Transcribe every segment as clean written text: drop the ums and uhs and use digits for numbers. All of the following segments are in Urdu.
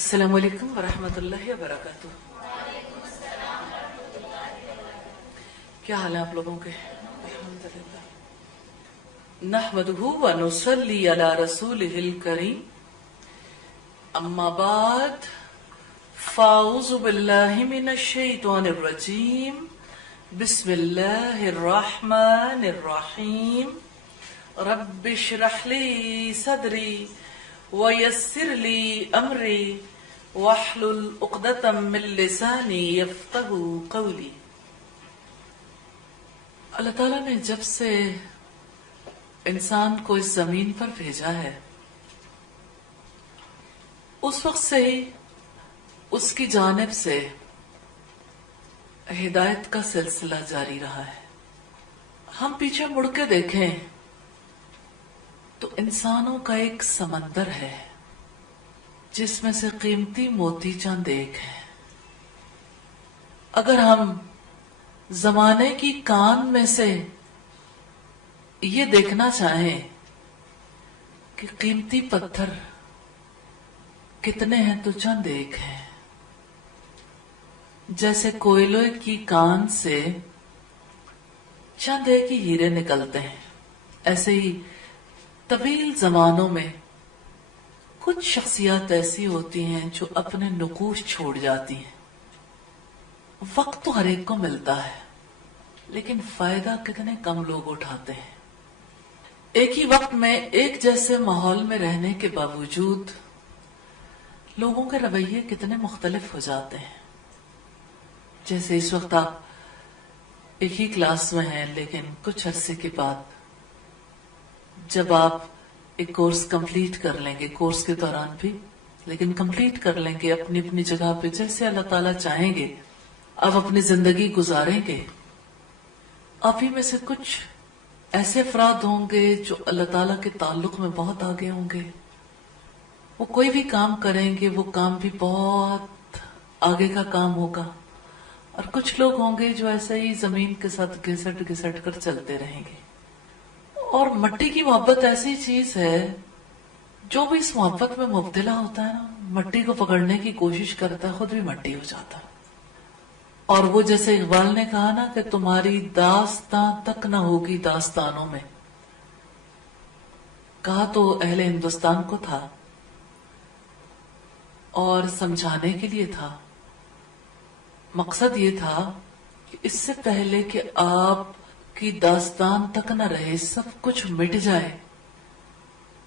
السلام علیکم ورحمۃ اللہ وبرکاتہ۔ کیا حال ہے آپ لوگوں کے؟ الحمدللہ نحمدہ ونصلی علی رسولہ الکریم، اما بعد فاعوذ باللہ من الشیطان الرجیم، بسم اللہ الرحمن الرحیم، رب اشرح لی صدری ویسر لی امری واحلل عقدۃ من لسانی یفقہوا قولی۔ اللہ تعالیٰ نے جب سے انسان کو اس زمین پر بھیجا ہے اس وقت سے ہی اس کی جانب سے ہدایت کا سلسلہ جاری رہا ہے۔ ہم پیچھے مڑ کے دیکھیں تو انسانوں کا ایک سمندر ہے جس میں سے قیمتی موتی چند ایک ہے۔ اگر ہم زمانے کی کان میں سے یہ دیکھنا چاہیں کہ قیمتی پتھر کتنے ہیں تو چند ایک ہیں۔ جیسے کوئلے کی کان سے چند ایک ہی ہیرے نکلتے ہیں، ایسے ہی طویل زمانوں میں کچھ شخصیات ایسی ہوتی ہیں جو اپنے نقوش چھوڑ جاتی ہیں۔ وقت تو ہر ایک کو ملتا ہے لیکن فائدہ کتنے کم لوگ اٹھاتے ہیں۔ ایک ہی وقت میں ایک جیسے ماحول میں رہنے کے باوجود لوگوں کے رویے کتنے مختلف ہو جاتے ہیں۔ جیسے اس وقت آپ ایک ہی کلاس میں ہیں لیکن کچھ عرصے کے بعد جب آپ ایک کورس کمپلیٹ کر لیں گے، کورس کے دوران بھی لیکن کمپلیٹ کر لیں گے اپنی اپنی جگہ پہ، جیسے اللہ تعالیٰ چاہیں گے آپ اپنی زندگی گزاریں گے۔ آپ ہی میں سے کچھ ایسے افراد ہوں گے جو اللہ تعالیٰ کے تعلق میں بہت آگے ہوں گے، وہ کوئی بھی کام کریں گے وہ کام بھی بہت آگے کا کام ہوگا، اور کچھ لوگ ہوں گے جو ایسے ہی زمین کے ساتھ گھسٹ گھسٹ کر چلتے رہیں گے۔ اور مٹی کی محبت ایسی چیز ہے جو بھی اس محبت میں مبتلا ہوتا ہے نا، مٹی کو پکڑنے کی کوشش کرتا ہے، خود بھی مٹی ہو جاتا ہے۔ اور وہ جیسے اقبال نے کہا نا کہ تمہاری داستاں تک نہ ہوگی داستانوں میں، کہا تو اہل ہندوستان کو تھا اور سمجھانے کے لیے تھا۔ مقصد یہ تھا کہ اس سے پہلے کہ آپ کی داستان تک نہ رہے، سب کچھ مٹ جائے،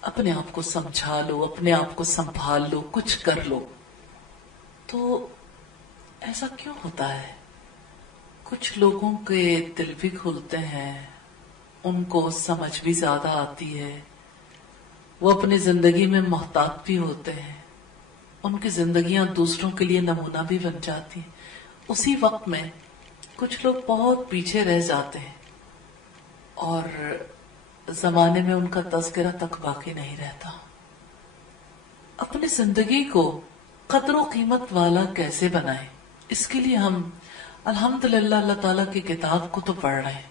اپنے آپ کو سمجھا لو، اپنے آپ کو سنبھال لو، کچھ کر لو۔ تو ایسا کیوں ہوتا ہے؟ کچھ لوگوں کے دل بھی کھلتے ہیں، ان کو سمجھ بھی زیادہ آتی ہے، وہ اپنی زندگی میں محتاط بھی ہوتے ہیں، ان کی زندگیاں دوسروں کے لیے نمونہ بھی بن جاتی ہیں۔ اسی وقت میں کچھ لوگ بہت پیچھے رہ جاتے ہیں اور زمانے میں ان کا تذکرہ تک باقی نہیں رہتا۔ اپنی زندگی کو قدر و قیمت والا کیسے بنائیں؟ اس کے لیے ہم الحمدللہ اللہ تعالیٰ کی کتاب کو تو پڑھ رہے ہیں،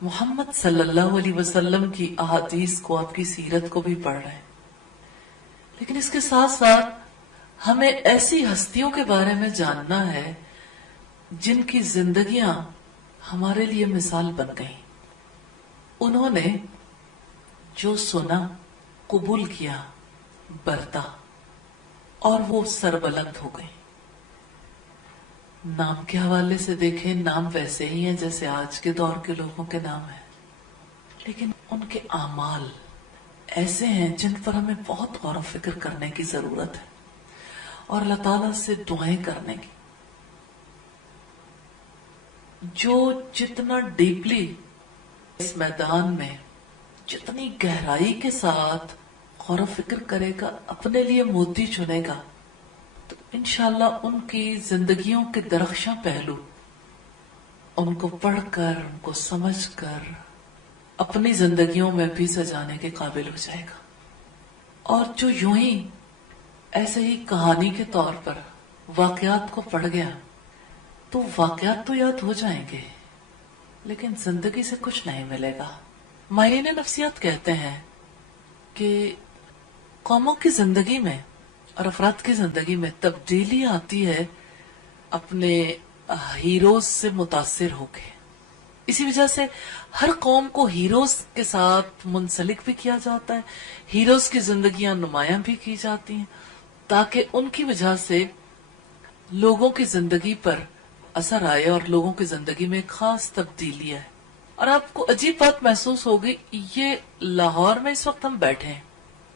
محمد صلی اللہ علیہ وسلم کی احادیث کو، آپ کی سیرت کو بھی پڑھ رہے ہیں، لیکن اس کے ساتھ ساتھ ہمیں ایسی ہستیوں کے بارے میں جاننا ہے جن کی زندگیاں ہمارے لیے مثال بن گئیں۔ انہوں نے جو سنا، قبول کیا، برتا، اور وہ سربلند ہو گئے۔ نام کے حوالے سے دیکھیں، نام ویسے ہی ہیں جیسے آج کے دور کے لوگوں کے نام ہیں، لیکن ان کے اعمال ایسے ہیں جن پر ہمیں بہت غور و فکر کرنے کی ضرورت ہے اور اللہ تعالیٰ سے دعائیں کرنے کی۔ جو جتنا ڈیپلی اس میدان میں، جتنی گہرائی کے ساتھ غور و فکر کرے گا، اپنے لیے موتی چنے گا، تو انشاءاللہ ان کی زندگیوں کے درخشاں پہلو ان کو پڑھ کر، ان کو سمجھ کر اپنی زندگیوں میں بھی سجانے کے قابل ہو جائے گا۔ اور جو یوں ہی ایسے ہی کہانی کے طور پر واقعات کو پڑھ گیا تو واقعات تو یاد ہو جائیں گے لیکن زندگی سے کچھ نہیں ملے گا۔ ماہرین نفسیات کہتے ہیں کہ قوموں کی زندگی میں اور افراد کی زندگی میں تبدیلی آتی ہے اپنے ہیروز سے متاثر ہو کے. اسی وجہ سے ہر قوم کو ہیروز کے ساتھ منسلک بھی کیا جاتا ہے، ہیروز کی زندگیاں نمایاں بھی کی جاتی ہیں تاکہ ان کی وجہ سے لوگوں کی زندگی پر اثر آئے اور لوگوں کی زندگی میں ایک خاص تبدیلی آئے. اور آپ کو عجیب بات محسوس ہوگی، یہ لاہور میں اس وقت ہم بیٹھے ہیں،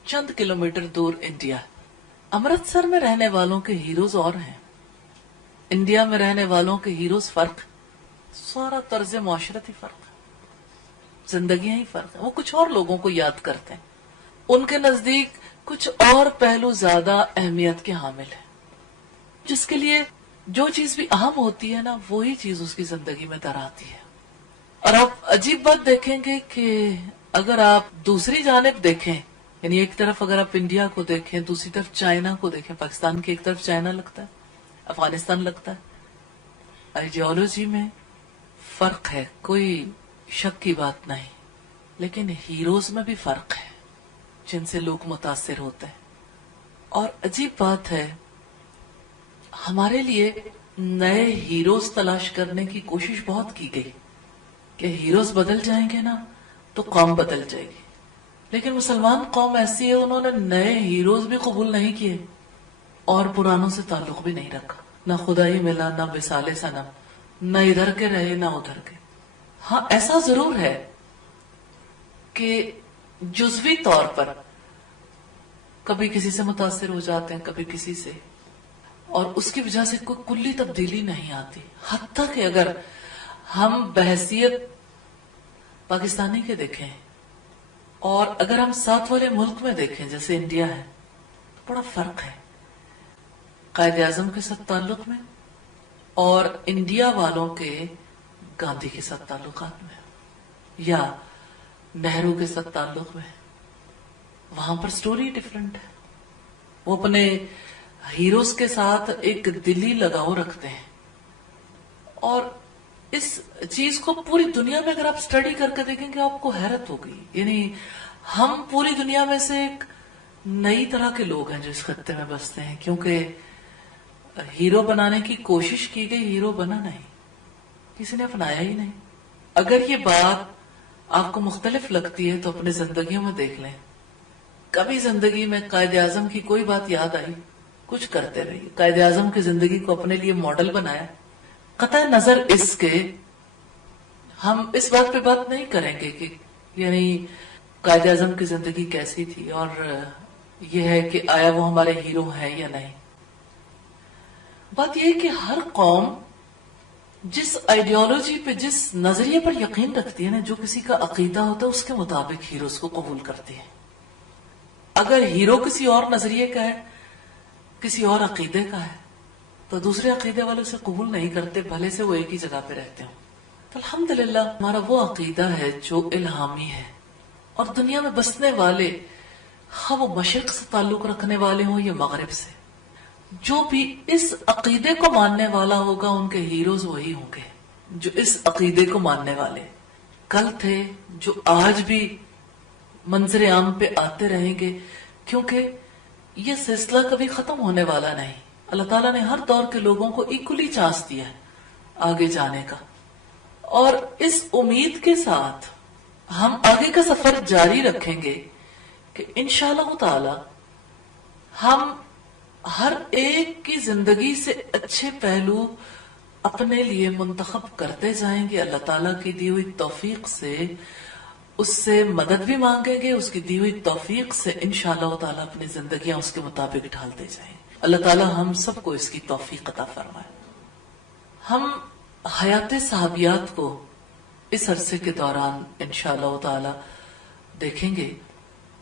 چند کلومیٹر دور انڈیا ہے. امرتسر میں رہنے والوں کے ہیروز اور ہیں، انڈیا میں رہنے والوں کے ہیروز فرق، سارا طرز معاشرتی فرق، زندگیاں ہی فرق ہیں. وہ کچھ اور لوگوں کو یاد کرتے ہیں، ان کے نزدیک کچھ اور پہلو زیادہ اہمیت کے حامل ہیں. جس کے لیے جو چیز بھی اہم ہوتی ہے نا، وہی چیز اس کی زندگی میں در آتی ہے. اور آپ عجیب بات دیکھیں گے کہ اگر آپ دوسری جانب دیکھیں، یعنی ایک طرف اگر آپ انڈیا کو دیکھیں، دوسری طرف چائنا کو دیکھیں، پاکستان کی ایک طرف چائنا لگتا ہے، افغانستان لگتا ہے، آئیڈیالوجی میں فرق ہے، کوئی شک کی بات نہیں، لیکن ہیروز میں بھی فرق ہے جن سے لوگ متاثر ہوتے ہیں. اور عجیب بات ہے، ہمارے لیے نئے ہیروز تلاش کرنے کی کوشش بہت کی گئی کہ ہیروز بدل جائیں گے نا تو قوم بدل جائے گی. لیکن مسلمان قوم ایسی ہے، انہوں نے نئے ہیروز بھی قبول نہیں کیے اور پرانوں سے تعلق بھی نہیں رکھا. نہ خدائی ملا، نہ وصال صنم، نہ ادھر کے رہے نہ ادھر کے. ہاں ایسا ضرور ہے کہ جزوی طور پر کبھی کسی سے متاثر ہو جاتے ہیں، کبھی کسی سے، اور اس کی وجہ سے کوئی کلی تبدیلی نہیں آتی. حتیٰ کہ اگر ہم بحیثیت پاکستانی کے دیکھیں اور اگر ہم ساتھ والے ملک میں دیکھیں جیسے انڈیا ہے، تو بڑا فرق ہے قائد اعظم کے ساتھ تعلق میں اور انڈیا والوں کے گاندھی کے ساتھ تعلقات میں یا نہرو کے ساتھ تعلق میں. وہاں پر سٹوری ڈیفرنٹ ہے. وہ اپنے ہیروز کے ساتھ ایک دلی لگاؤ رکھتے ہیں، اور اس چیز کو پوری دنیا میں اگر آپ سٹڈی کر کے دیکھیں گے آپ کو حیرت ہوگی. یعنی ہم پوری دنیا میں سے ایک نئی طرح کے لوگ ہیں جو اس خطے میں بستے ہیں، کیونکہ ہیرو بنانے کی کوشش کی گئی، ہیرو بنا نہیں، کسی نے اپنایا ہی نہیں. اگر یہ بات آپ کو مختلف لگتی ہے تو اپنی زندگیوں میں دیکھ لیں، کبھی زندگی میں قائد اعظم کی کوئی بات یاد آئی، کچھ کرتے رہیے. قائد اعظم کی زندگی کو اپنے لیے ماڈل بنایا. قطع نظر اس کے ہم اس بات پہ بات نہیں کریں گے کہ یعنی قائد اعظم کی زندگی کیسی تھی اور یہ ہے کہ آیا وہ ہمارے ہیرو ہیں یا نہیں. بات یہ ہے کہ ہر قوم جس آئیڈیالوجی پہ، جس نظریے پر یقین رکھتی ہے نا، جو کسی کا عقیدہ ہوتا ہے اس کے مطابق ہیروز کو قبول کرتی ہے. اگر ہیرو کسی اور نظریے کا ہے، کسی اور عقیدے کا ہے، تو دوسرے عقیدے والے سے قبول نہیں کرتے، بھلے سے وہ ایک ہی جگہ پہ رہتے ہوں. تو الحمدللہ ہمارا وہ عقیدہ ہے جو الہامی ہے، اور دنیا میں بسنے والے، خواہ وہ مشرق سے تعلق رکھنے والے ہوں یا مغرب سے، جو بھی اس عقیدے کو ماننے والا ہوگا ان کے ہیروز وہی ہوں گے جو اس عقیدے کو ماننے والے کل تھے، جو آج بھی منظر عام پہ آتے رہیں گے، کیونکہ یہ سلسلہ کبھی ختم ہونے والا نہیں. اللہ تعالیٰ نے ہر دور کے لوگوں کو ایکولی چانس دیا ہے آگے جانے کا، اور اس امید کے ساتھ ہم آگے کا سفر جاری رکھیں گے کہ انشاءاللہ تعالی ہم ہر ایک کی زندگی سے اچھے پہلو اپنے لیے منتخب کرتے جائیں گے. اللہ تعالیٰ کی دی ہوئی توفیق سے اس سے مدد بھی مانگیں گے، اس کی دی ہوئی توفیق سے انشاءاللہ تعالی اپنی زندگیاں اس کے مطابق ڈھالتے جائیں. اللہ تعالیٰ ہم سب کو اس کی توفیق عطا فرمائے. ہم حیات صحابیات کو اس عرصے کے دوران انشاءاللہ تعالی دیکھیں گے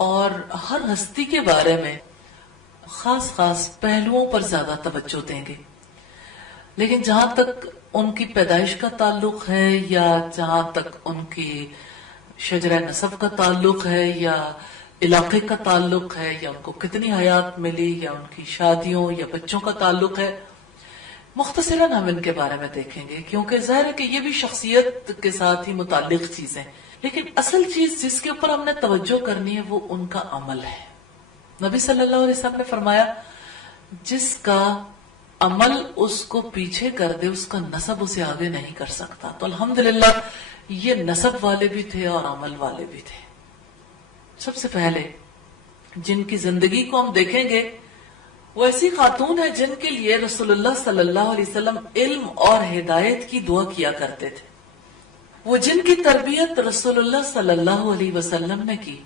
اور ہر ہستی کے بارے میں خاص خاص پہلوؤں پر زیادہ توجہ دیں گے. لیکن جہاں تک ان کی پیدائش کا تعلق ہے یا جہاں تک ان کی شجرہ نسب کا تعلق ہے یا علاقے کا تعلق ہے یا ان کو کتنی حیات ملی یا ان کی شادیوں یا بچوں کا تعلق ہے، مختصراً ہم ان کے بارے میں دیکھیں گے، کیونکہ ظاہر ہے کہ یہ بھی شخصیت کے ساتھ ہی متعلق چیزیں. لیکن اصل چیز جس کے اوپر ہم نے توجہ کرنی ہے وہ ان کا عمل ہے. نبی صلی اللہ علیہ وسلم نے فرمایا جس کا عمل اس کو پیچھے کر دے اس کا نسب اسے آگے نہیں کر سکتا. تو الحمدللہ یہ نسب والے بھی تھے اور عمل والے بھی تھے. سب سے پہلے جن کی زندگی کو ہم دیکھیں گے وہ ایسی خاتون ہے جن کے لیے رسول اللہ صلی اللہ علیہ وسلم علم اور ہدایت کی دعا کیا کرتے تھے. وہ جن کی تربیت رسول اللہ صلی اللہ علیہ وسلم نے کی،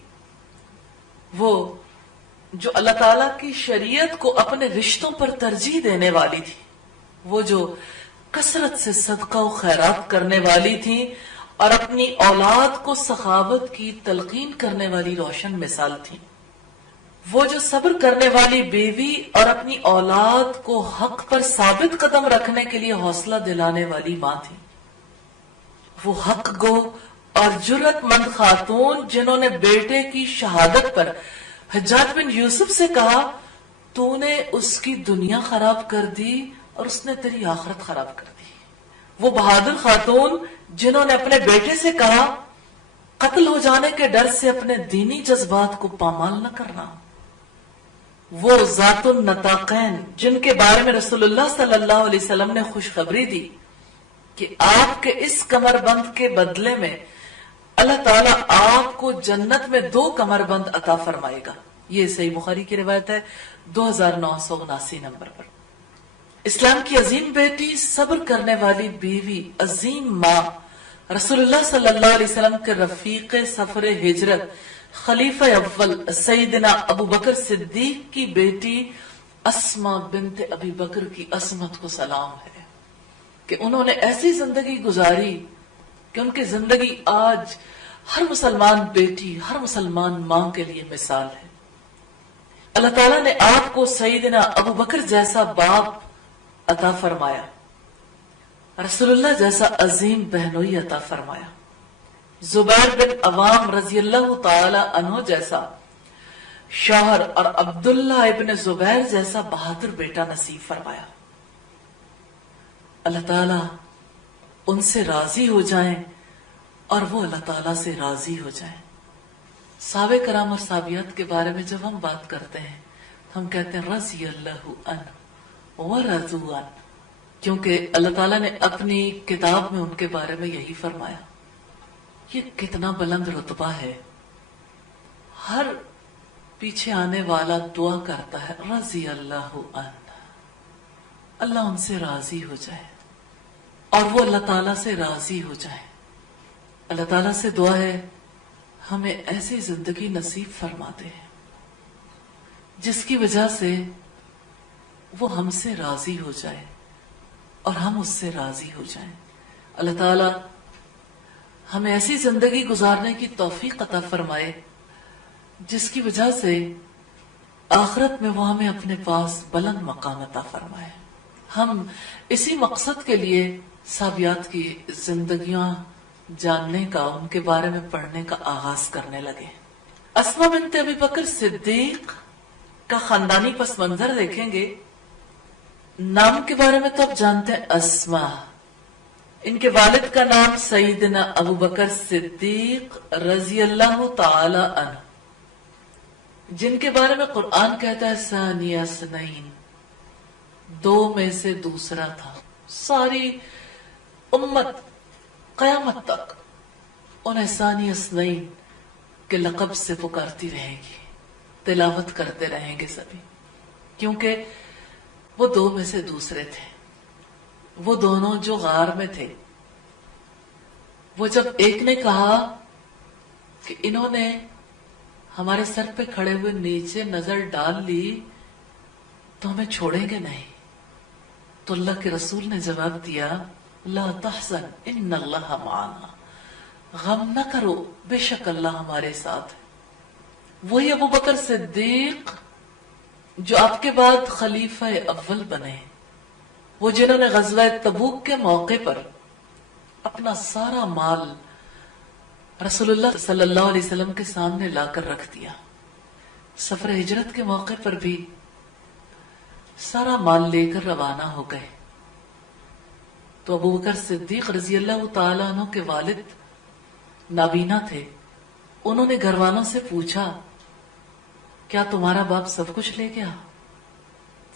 وہ جو اللہ تعالیٰ کی شریعت کو اپنے رشتوں پر ترجیح دینے والی تھی، وہ جو کثرت سے صدقہ و خیرات کرنے والی تھی اور اپنی اولاد کو سخاوت کی تلقین کرنے والی روشن مثال تھی، وہ جو صبر کرنے والی بیوی اور اپنی اولاد کو حق پر ثابت قدم رکھنے کے لیے حوصلہ دلانے والی ماں تھی، وہ حق گو اور جرت مند خاتون جنہوں نے بیٹے کی شہادت پر حجاج بن یوسف سے کہا تو نے اس کی دنیا خراب کر دی اور اس نے تیری آخرت خراب کر دی. وہ بہادر خاتون جنہوں نے اپنے بیٹے سے کہا قتل ہو جانے کے ڈر سے اپنے دینی جذبات کو پامال نہ کرنا. وہ ذات النطاقین جن کے بارے میں رسول اللہ صلی اللہ علیہ وسلم نے خوشخبری دی کہ آپ کے اس کمر بند کے بدلے میں اللہ تعالیٰ آپ کو جنت میں 2 کمر بند عطا فرمائے گا. یہ صحیح بخاری کی روایت ہے 2979 نمبر پر. اسلام کی عظیم بیٹی، صبر کرنے والی بیوی، عظیم ماں، رسول اللہ صلی اللہ علیہ وسلم کے رفیق سفر ہجرت، خلیفہ اول سیدنا ابو بکر صدیق کی بیٹی اسما بنت ابی بکر کی عصمت کو سلام ہے کہ انہوں نے ایسی زندگی گزاری کہ ان کی زندگی آج ہر مسلمان بیٹی، ہر مسلمان ماں کے لیے مثال ہے. اللہ تعالیٰ نے آپ کو سیدنا ابو بکر جیسا باپ عطا فرمایا، رسول اللہ جیسا عظیم بہنوئی عطا فرمایا، زبیر بن عوام رضی اللہ تعالی عنہ جیسا شوہر اور عبداللہ ابن زبیر جیسا بہادر بیٹا نصیب فرمایا. اللہ تعالیٰ ان سے راضی ہو جائیں اور وہ اللہ تعالیٰ سے راضی ہو جائیں. صحابہ کرام اور صحابیات کے بارے میں جب ہم بات کرتے ہیں ہم کہتے ہیں رضی اللہ عنہ ورضوا عنہ، کیونکہ اللہ تعالیٰ نے اپنی کتاب میں ان کے بارے میں یہی فرمایا. یہ کتنا بلند رتبہ ہے. ہر پیچھے آنے والا دعا کرتا ہے رضی اللہ عنہ، اللہ ان سے راضی ہو جائے اور وہ اللہ تعالیٰ سے راضی ہو جائے. اللہ تعالیٰ سے دعا ہے ہمیں ایسی زندگی نصیب فرماتے ہیں جس کی وجہ سے وہ ہم سے راضی ہو جائے اور ہم اس سے راضی ہو جائیں. اللہ تعالیٰ ہمیں ایسی زندگی گزارنے کی توفیق عطا فرمائے جس کی وجہ سے آخرت میں وہ ہمیں اپنے پاس بلند مقام عطا فرمائے. ہم اسی مقصد کے لیے صحابیات کی زندگیاں جاننے کا، ان کے بارے میں پڑھنے کا آغاز کرنے لگے. اسما بنت ابی بکر صدیق کا خاندانی پس منظر دیکھیں گے. نام کے بارے میں تو آپ جانتے ہیں اسما، ان کے والد کا نام سیدنا ابو بکر صدیق رضی اللہ تعالی عنہ، جن کے بارے میں قرآن کہتا ہے ثانی اثنین، 2 میں سے دوسرا تھا. ساری امت قیامت تک انہیں ثانی اثنین کے لقب سے پکارتی رہے گی، تلاوت کرتے رہیں گے سبھی، کیونکہ وہ 2 میں سے دوسرے تھے. وہ دونوں جو غار میں تھے، وہ جب ایک نے کہا کہ انہوں نے ہمارے سر پہ کھڑے ہوئے نیچے نظر ڈال لی تو ہمیں چھوڑیں گے نہیں، تو اللہ کے رسول نے جواب دیا لا تحزن ان اللہ معنا، غم نہ کرو بے شک اللہ ہمارے ساتھ ہے. وہی ابو بکر صدیق جو آپ کے بعد خلیفہ اول بنے، وہ جنہوں نے غزوہ تبوک کے موقع پر اپنا سارا مال رسول اللہ صلی اللہ علیہ وسلم کے سامنے لا کر رکھ دیا. سفر ہجرت کے موقع پر بھی سارا مال لے کر روانہ ہو گئے. تو ابو بکر صدیق رضی اللہ تعالیٰ عنہ کے والد نابینا تھے. انہوں نے گھر والوں سے پوچھا کیا تمہارا باپ سب کچھ لے گیا؟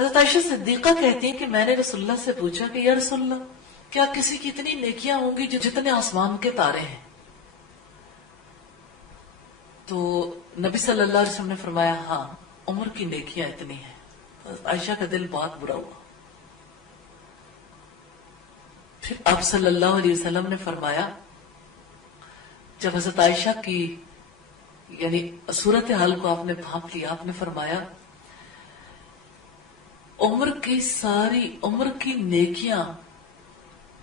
حضرت عائشہ صدیقہ کہتی ہیں کہ میں نے رسول اللہ سے پوچھا کہ یا رسول اللہ، کیا کسی کی اتنی نیکیاں ہوں گی جو جتنے آسمان کے تارے ہیں؟ تو نبی صلی اللہ علیہ وسلم نے فرمایا ہاں، عمر کی نیکیاں اتنی ہیں۔ حضرت عائشہ کا دل بہت برا ہوا۔ پھر آپ صلی اللہ علیہ وسلم نے فرمایا، جب حضرت عائشہ کی یعنی صورتحال کو آپ نے بھانپ لیا، آپ نے فرمایا عمر کی نیکیاں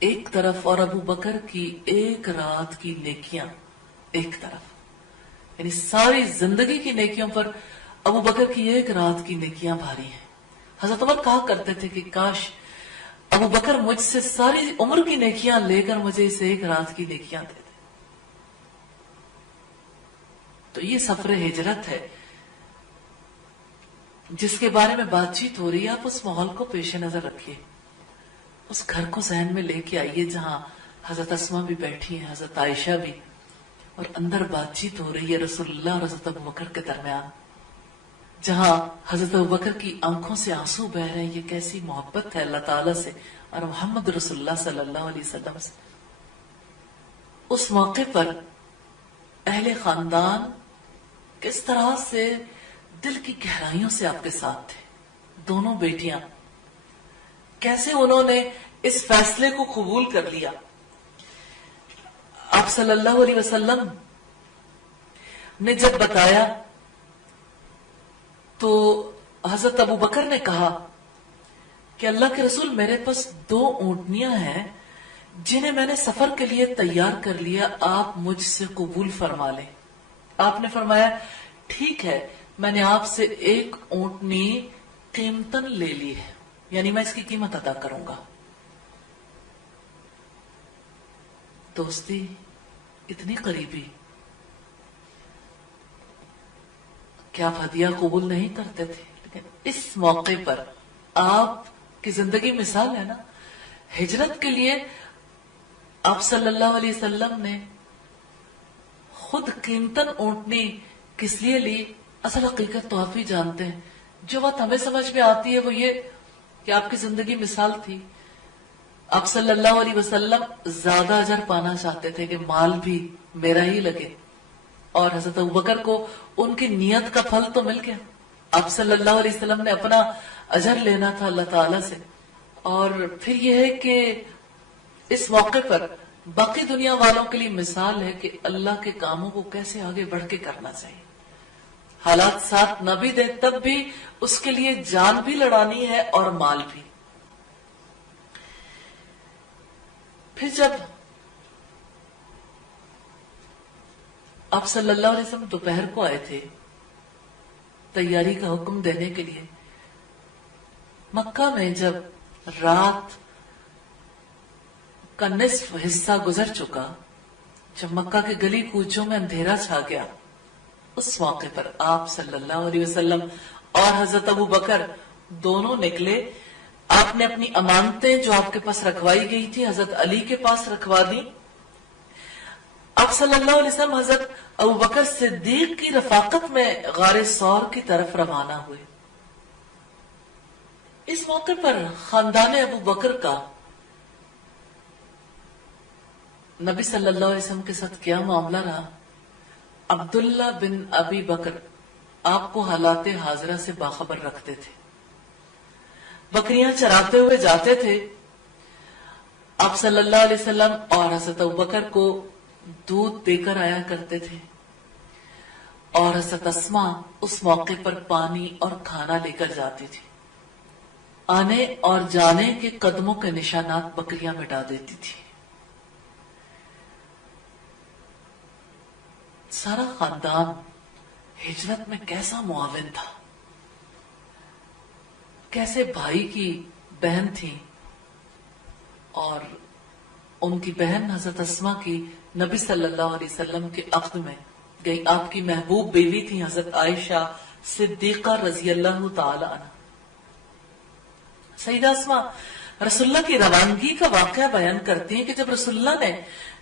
ایک طرف اور ابو بکر کی ایک رات کی نیکیاں ایک طرف، یعنی ساری زندگی کی نیکیوں پر ابو بکر کی ایک رات کی نیکیاں بھاری ہیں۔ حضرت عمر کہا کرتے تھے کہ کاش ابو بکر مجھ سے ساری عمر کی نیکیاں لے کر مجھے اس ایک رات کی نیکیاں دے دے۔ تو یہ سفر ہجرت ہے جس کے بارے میں بات چیت ہو رہی ہے۔ آپ اس ماحول کو پیش نظر رکھیے، اس گھر کو ذہن میں لے کے آئیے جہاں حضرت اسما بھی بیٹھی ہیں، حضرت عائشہ بھی، اور اندر بات چیت ہو رہی ہے رسول اللہ اور حضرت ابو بکر کے درمیان، جہاں حضرت ابو بکر کی آنکھوں سے آنسو بہ رہے ہیں۔ یہ کیسی محبت ہے اللہ تعالیٰ سے اور محمد رسول اللہ صلی اللہ علیہ وسلم سے۔ اس موقع پر اہل خاندان کس طرح سے دل کی گہرائیوں سے آپ کے ساتھ تھے۔ دونوں بیٹیاں کیسے انہوں نے اس فیصلے کو قبول کر لیا۔ آپ صلی اللہ علیہ وسلم نے جب بتایا تو حضرت ابو بکر نے کہا کہ اللہ کے رسول، میرے پاس 2 اونٹنیاں ہیں جنہیں میں نے سفر کے لیے تیار کر لیا، آپ مجھ سے قبول فرما لیں۔ آپ نے فرمایا ٹھیک ہے، میں نے آپ سے 1 اونٹنی قیمتاً لے لی ہے، یعنی میں اس کی قیمت ادا کروں گا۔ دوستی اتنی قریبی کہ آپ ہدیہ قبول نہیں کرتے تھے، لیکن اس موقع پر آپ کی زندگی مثال ہے نا۔ ہجرت کے لیے آپ صلی اللہ علیہ وسلم نے خود قیمتاً اونٹنی کس لیے لی؟ اصل حقیقت تو آپ ہی جانتے ہیں۔ جو بات ہمیں سمجھ میں آتی ہے وہ یہ کہ آپ کی زندگی مثال تھی۔ آپ صلی اللہ علیہ وسلم زیادہ اجر پانا چاہتے تھے کہ مال بھی میرا ہی لگے، اور حضرت ابوبکر کو ان کی نیت کا پھل تو مل گیا۔ آپ صلی اللہ علیہ وسلم نے اپنا اجر لینا تھا اللہ تعالی سے۔ اور پھر یہ ہے کہ اس موقع پر باقی دنیا والوں کے لیے مثال ہے کہ اللہ کے کاموں کو کیسے آگے بڑھ کے کرنا چاہیے۔ حالات ساتھ نہ بھی دے تب بھی اس کے لیے جان بھی لڑانی ہے اور مال بھی۔ پھر جب آپ صلی اللہ علیہ وسلم دوپہر کو آئے تھے تیاری کا حکم دینے کے لیے، مکہ میں جب رات کا نصف حصہ گزر چکا، جب مکہ کے گلی کوچوں میں اندھیرا چھا گیا، اس موقع پر آپ صلی اللہ علیہ وسلم اور حضرت ابو بکر دونوں نکلے۔ آپ نے اپنی امانتیں جو آپ کے پاس رکھوائی گئی تھی حضرت علی کے پاس رکھوا دی۔ آپ صلی اللہ علیہ وسلم حضرت ابو بکر صدیق کی رفاقت میں غار ثور کی طرف روانہ ہوئے۔ اس موقع پر خاندان ابو بکر کا نبی صلی اللہ علیہ وسلم کے ساتھ کیا معاملہ رہا؟ عبداللہ بن ابی بکر آپ کو حالات حاضرہ سے باخبر رکھتے تھے۔ بکریاں چراتے ہوئے جاتے تھے، آپ صلی اللہ علیہ وسلم اور حضرت ابوبکر کو دودھ دے کر آیا کرتے تھے، اور حضرت اسما اس موقع پر پانی اور کھانا لے کر جاتی تھی۔ آنے اور جانے کے قدموں کے نشانات بکریاں مٹا دیتی تھی۔ سارا خاندان ہجرت میں کیسا معاون تھا، کیسے بھائی کی بہن تھی، اور ان کی بہن حضرت اسما کی نبی صلی اللہ علیہ وسلم کے عقد میں گئی۔ آپ کی محبوب بیوی تھی حضرت عائشہ صدیقہ رضی اللہ تعالی عنہ۔ سیدہ اسما رسول اللہ کی روانگی کا واقعہ بیان کرتی ہیں کہ جب رسول اللہ نے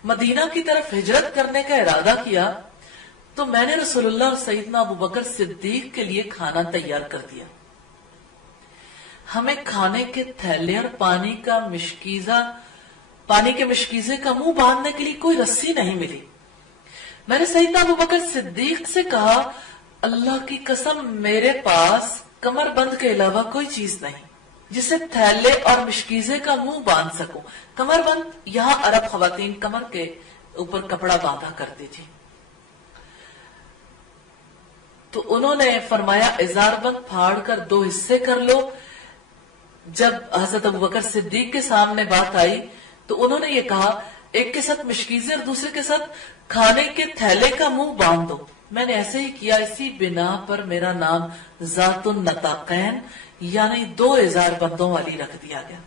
مدینہ کی طرف ہجرت کرنے کا ارادہ کیا تو میں نے رسول اللہ اور سیدنا ابو بکر صدیق کے لیے کھانا تیار کر دیا۔ ہمیں کھانے کے تھیلے اور پانی کے مشکیزے کا منہ باندھنے کے لیے کوئی رسی نہیں ملی۔ میں نے سیدنا ابوبکر صدیق سے کہا اللہ کی قسم میرے پاس کمر بند کے علاوہ کوئی چیز نہیں جسے تھیلے اور مشکیزے کا منہ باندھ سکوں۔ کمر بند، یہاں عرب خواتین کمر کے اوپر کپڑا باندھا کرتی تھی۔ تو انہوں نے فرمایا ازار بند پھاڑ کر 2 حصے کر لو۔ جب حضرت ابوبکر صدیق کے سامنے بات آئی تو انہوں نے یہ کہا ایک کے ساتھ مشکیزے اور دوسرے کے ساتھ کھانے کے تھیلے کا منہ باندھ دو۔ میں نے ایسے ہی کیا، اسی بنا پر میرا نام ذات النطاقین یعنی 2 ازار بندوں والی رکھ دیا گیا۔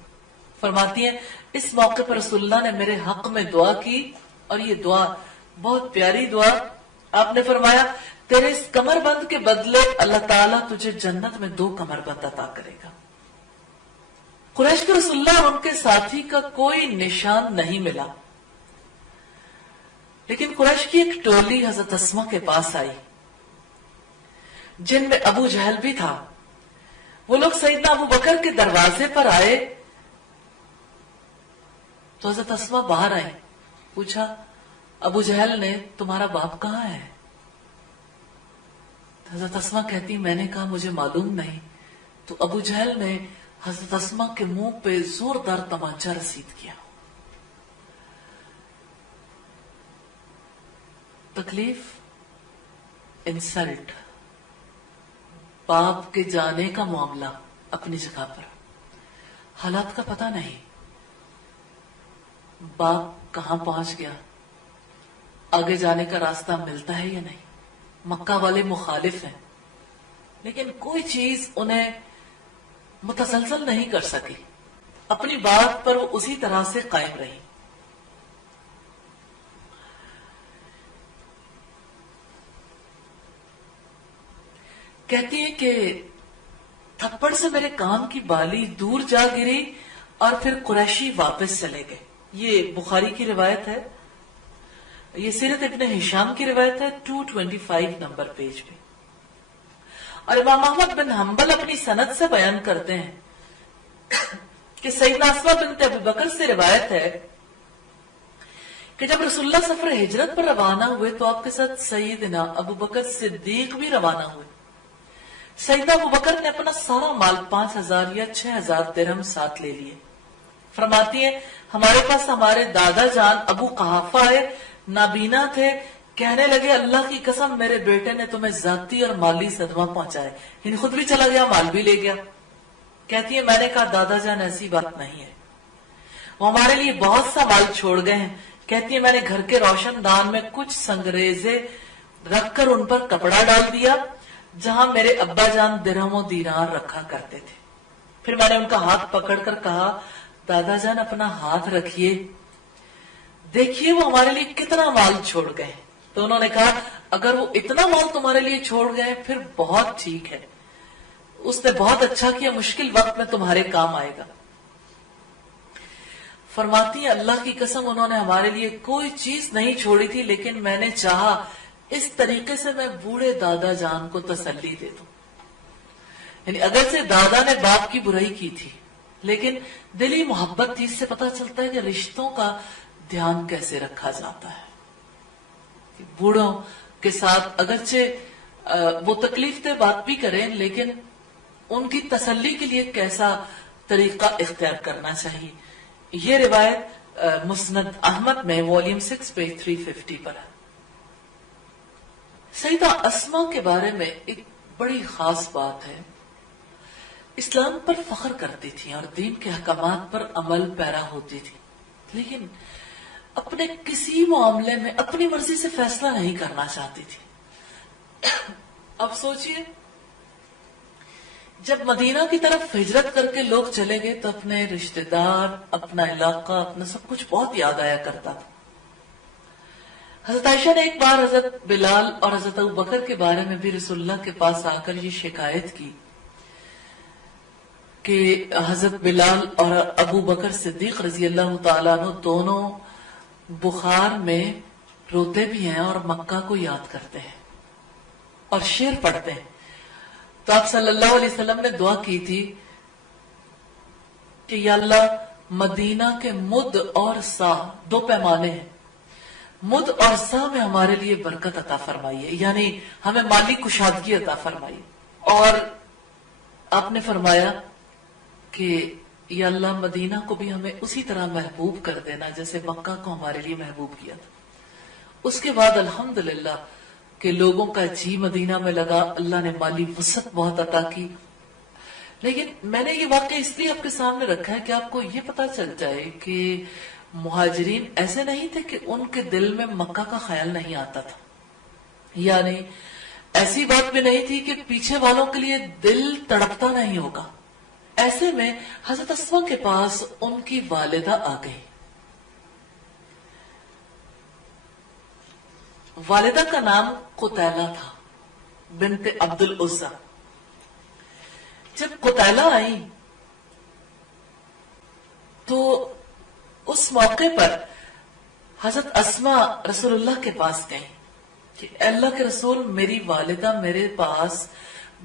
فرماتی ہیں اس موقع پر رسول اللہ نے میرے حق میں دعا کی، اور یہ دعا بہت پیاری دعا۔ آپ نے فرمایا تیرے اس کمر بند کے بدلے اللہ تعالیٰ تجھے جنت میں 2 کمر بند عطا کرے گا۔ قریش کے رسول اللہ اور ان کے ساتھی کا کوئی نشان نہیں ملا، لیکن قریش کی ایک ٹولی حضرت اسما کے پاس آئی جن میں ابو جہل بھی تھا۔ وہ لوگ سیدنا ابو بکر کے دروازے پر آئے تو حضرت اسما باہر آئی، پوچھا ابو جہل نے تمہارا باپ کہاں ہے؟ حضرت اسما کہتی میں نے کہا مجھے معلوم نہیں۔ تو ابو جہل نے حضرت اسما کے منہ پہ زوردار تمانچہ رسید کیا۔ تکلیف، انسلٹ، باپ کے جانے کا معاملہ اپنی جگہ پر، حالات کا پتہ نہیں، باپ کہاں پہنچ گیا، آگے جانے کا راستہ ملتا ہے یا نہیں۔ مکہ والے مخالف ہیں لیکن کوئی چیز انہیں متزلزل نہیں کر سکی، اپنی بات پر وہ اسی طرح سے قائم رہی۔ کہتی ہے کہ تھپڑ سے میرے کان کی بالی دور جا گری اور پھر قریشی واپس چلے گئے۔ یہ بخاری کی روایت ہے، یہ سیرت ابن ہشام کی روایت ہے 225 نمبر پیج پہ۔ اور امام احمد بن حنبل اپنی سند سے بیان کرتے ہیں کہ سیدنا اسما بنت ابو بکر سے روایت ہے کہ جب رسول اللہ سفر ہجرت پر روانہ ہوئے تو آپ کے ساتھ سیدنا ابو بکر صدیق بھی روانہ ہوئے۔ سیدنا ابو بکر نے اپنا سارا مال 5000 یا 6000 درہم ساتھ لے لیے۔ فرماتی ہیں ہمارے پاس ہمارے دادا جان ابو قحافہ آئے، نابینا تھے، کہنے لگے اللہ کی قسم میرے بیٹے نے تمہیں ذاتی اور مالی صدمہ پہنچائے، یعنی خود بھی چلا گیا مال بھی لے گیا۔ کہتی ہے میں نے کہا دادا جان ایسی بات نہیں ہے، وہ ہمارے لیے بہت سا مال چھوڑ گئے ہیں۔ کہتی ہے میں نے گھر کے روشن دان میں کچھ سنگریزے رکھ کر ان پر کپڑا ڈال دیا جہاں میرے ابا جان درہم و دینار رکھا کرتے تھے۔ پھر میں نے ان کا ہاتھ پکڑ کر کہا دادا جان اپنا ہاتھ رکھیے، دیکھیے وہ ہمارے لیے کتنا مال چھوڑ گئے۔ تو انہوں نے کہا اگر وہ اتنا مال تمہارے لیے چھوڑ گئے پھر بہت ٹھیک ہے، اس نے بہت اچھا کیا، مشکل وقت میں تمہارے کام آئے گا۔ فرماتی ہیں اللہ کی قسم انہوں نے ہمارے لیے کوئی چیز نہیں چھوڑی تھی، لیکن میں نے چاہا اس طریقے سے میں بوڑھے دادا جان کو تسلی دے دوں۔ یعنی اگر سے دادا نے باپ کی برائی کی تھی لیکن دلی محبت تھی، اس سے پتہ چلتا ہے کہ رشتوں کا دھیان کیسے رکھا جاتا ہے۔ بوڑھوں کے ساتھ اگرچہ وہ تکلیف دہ بات بھی کریں لیکن ان کی تسلی کے لیے کیسا طریقہ اختیار کرنا چاہیے۔ یہ روایت مسند احمد میں والیوم 6 پیج 350 پر ہے۔ سیدہ اسما کے بارے میں ایک بڑی خاص بات ہے، اسلام پر فخر کرتی تھی اور دین کے احکامات پر عمل پیرا ہوتی تھی، لیکن اپنے کسی معاملے میں اپنی مرضی سے فیصلہ نہیں کرنا چاہتی تھی۔ اب سوچئے جب مدینہ کی طرف ہجرت کر کے لوگ چلے گئے تو اپنے رشتہ دار، اپنا علاقہ، اپنا سب کچھ بہت یاد آیا کرتا تھا۔ حضرت عائشہ نے ایک بار حضرت بلال اور حضرت ابو بکر کے بارے میں بھی رسول اللہ کے پاس آ کر یہ شکایت کی کہ حضرت بلال اور ابو بکر صدیق رضی اللہ تعالیٰ عنہ دونوں بخار میں روتے بھی ہیں اور مکہ کو یاد کرتے ہیں اور شعر پڑھتے ہیں۔ تو آپ صلی اللہ علیہ وسلم نے دعا کی تھی کہ یا اللہ مدینہ کے مد اور سا دو پیمانے ہیں، مد اور سا میں ہمارے لیے برکت عطا فرمائیے، یعنی ہمیں مالی کشادگی عطا فرمائیے. اور آپ نے فرمایا کہ یا اللہ مدینہ کو بھی ہمیں اسی طرح محبوب کر دینا جیسے مکہ کو ہمارے لیے محبوب کیا تھا. اس کے بعد الحمدللہ کہ لوگوں کا جی مدینہ میں لگا، اللہ نے مالی وسعت بہت عطا کی. لیکن میں نے یہ واقعہ اس لیے آپ کے سامنے رکھا ہے کہ آپ کو یہ پتا چل جائے کہ مہاجرین ایسے نہیں تھے کہ ان کے دل میں مکہ کا خیال نہیں آتا تھا، یعنی ایسی بات بھی نہیں تھی کہ پیچھے والوں کے لیے دل تڑپتا نہیں ہوگا. ایسے میں حضرت اسما کے پاس ان کی والدہ آ گئی. والدہ کا نام قتیلہ تھا بنت عبد العزا. جب قتیلہ آئی تو اس موقع پر حضرت اسما رسول اللہ کے پاس گئی کہ اللہ کے رسول میری والدہ میرے پاس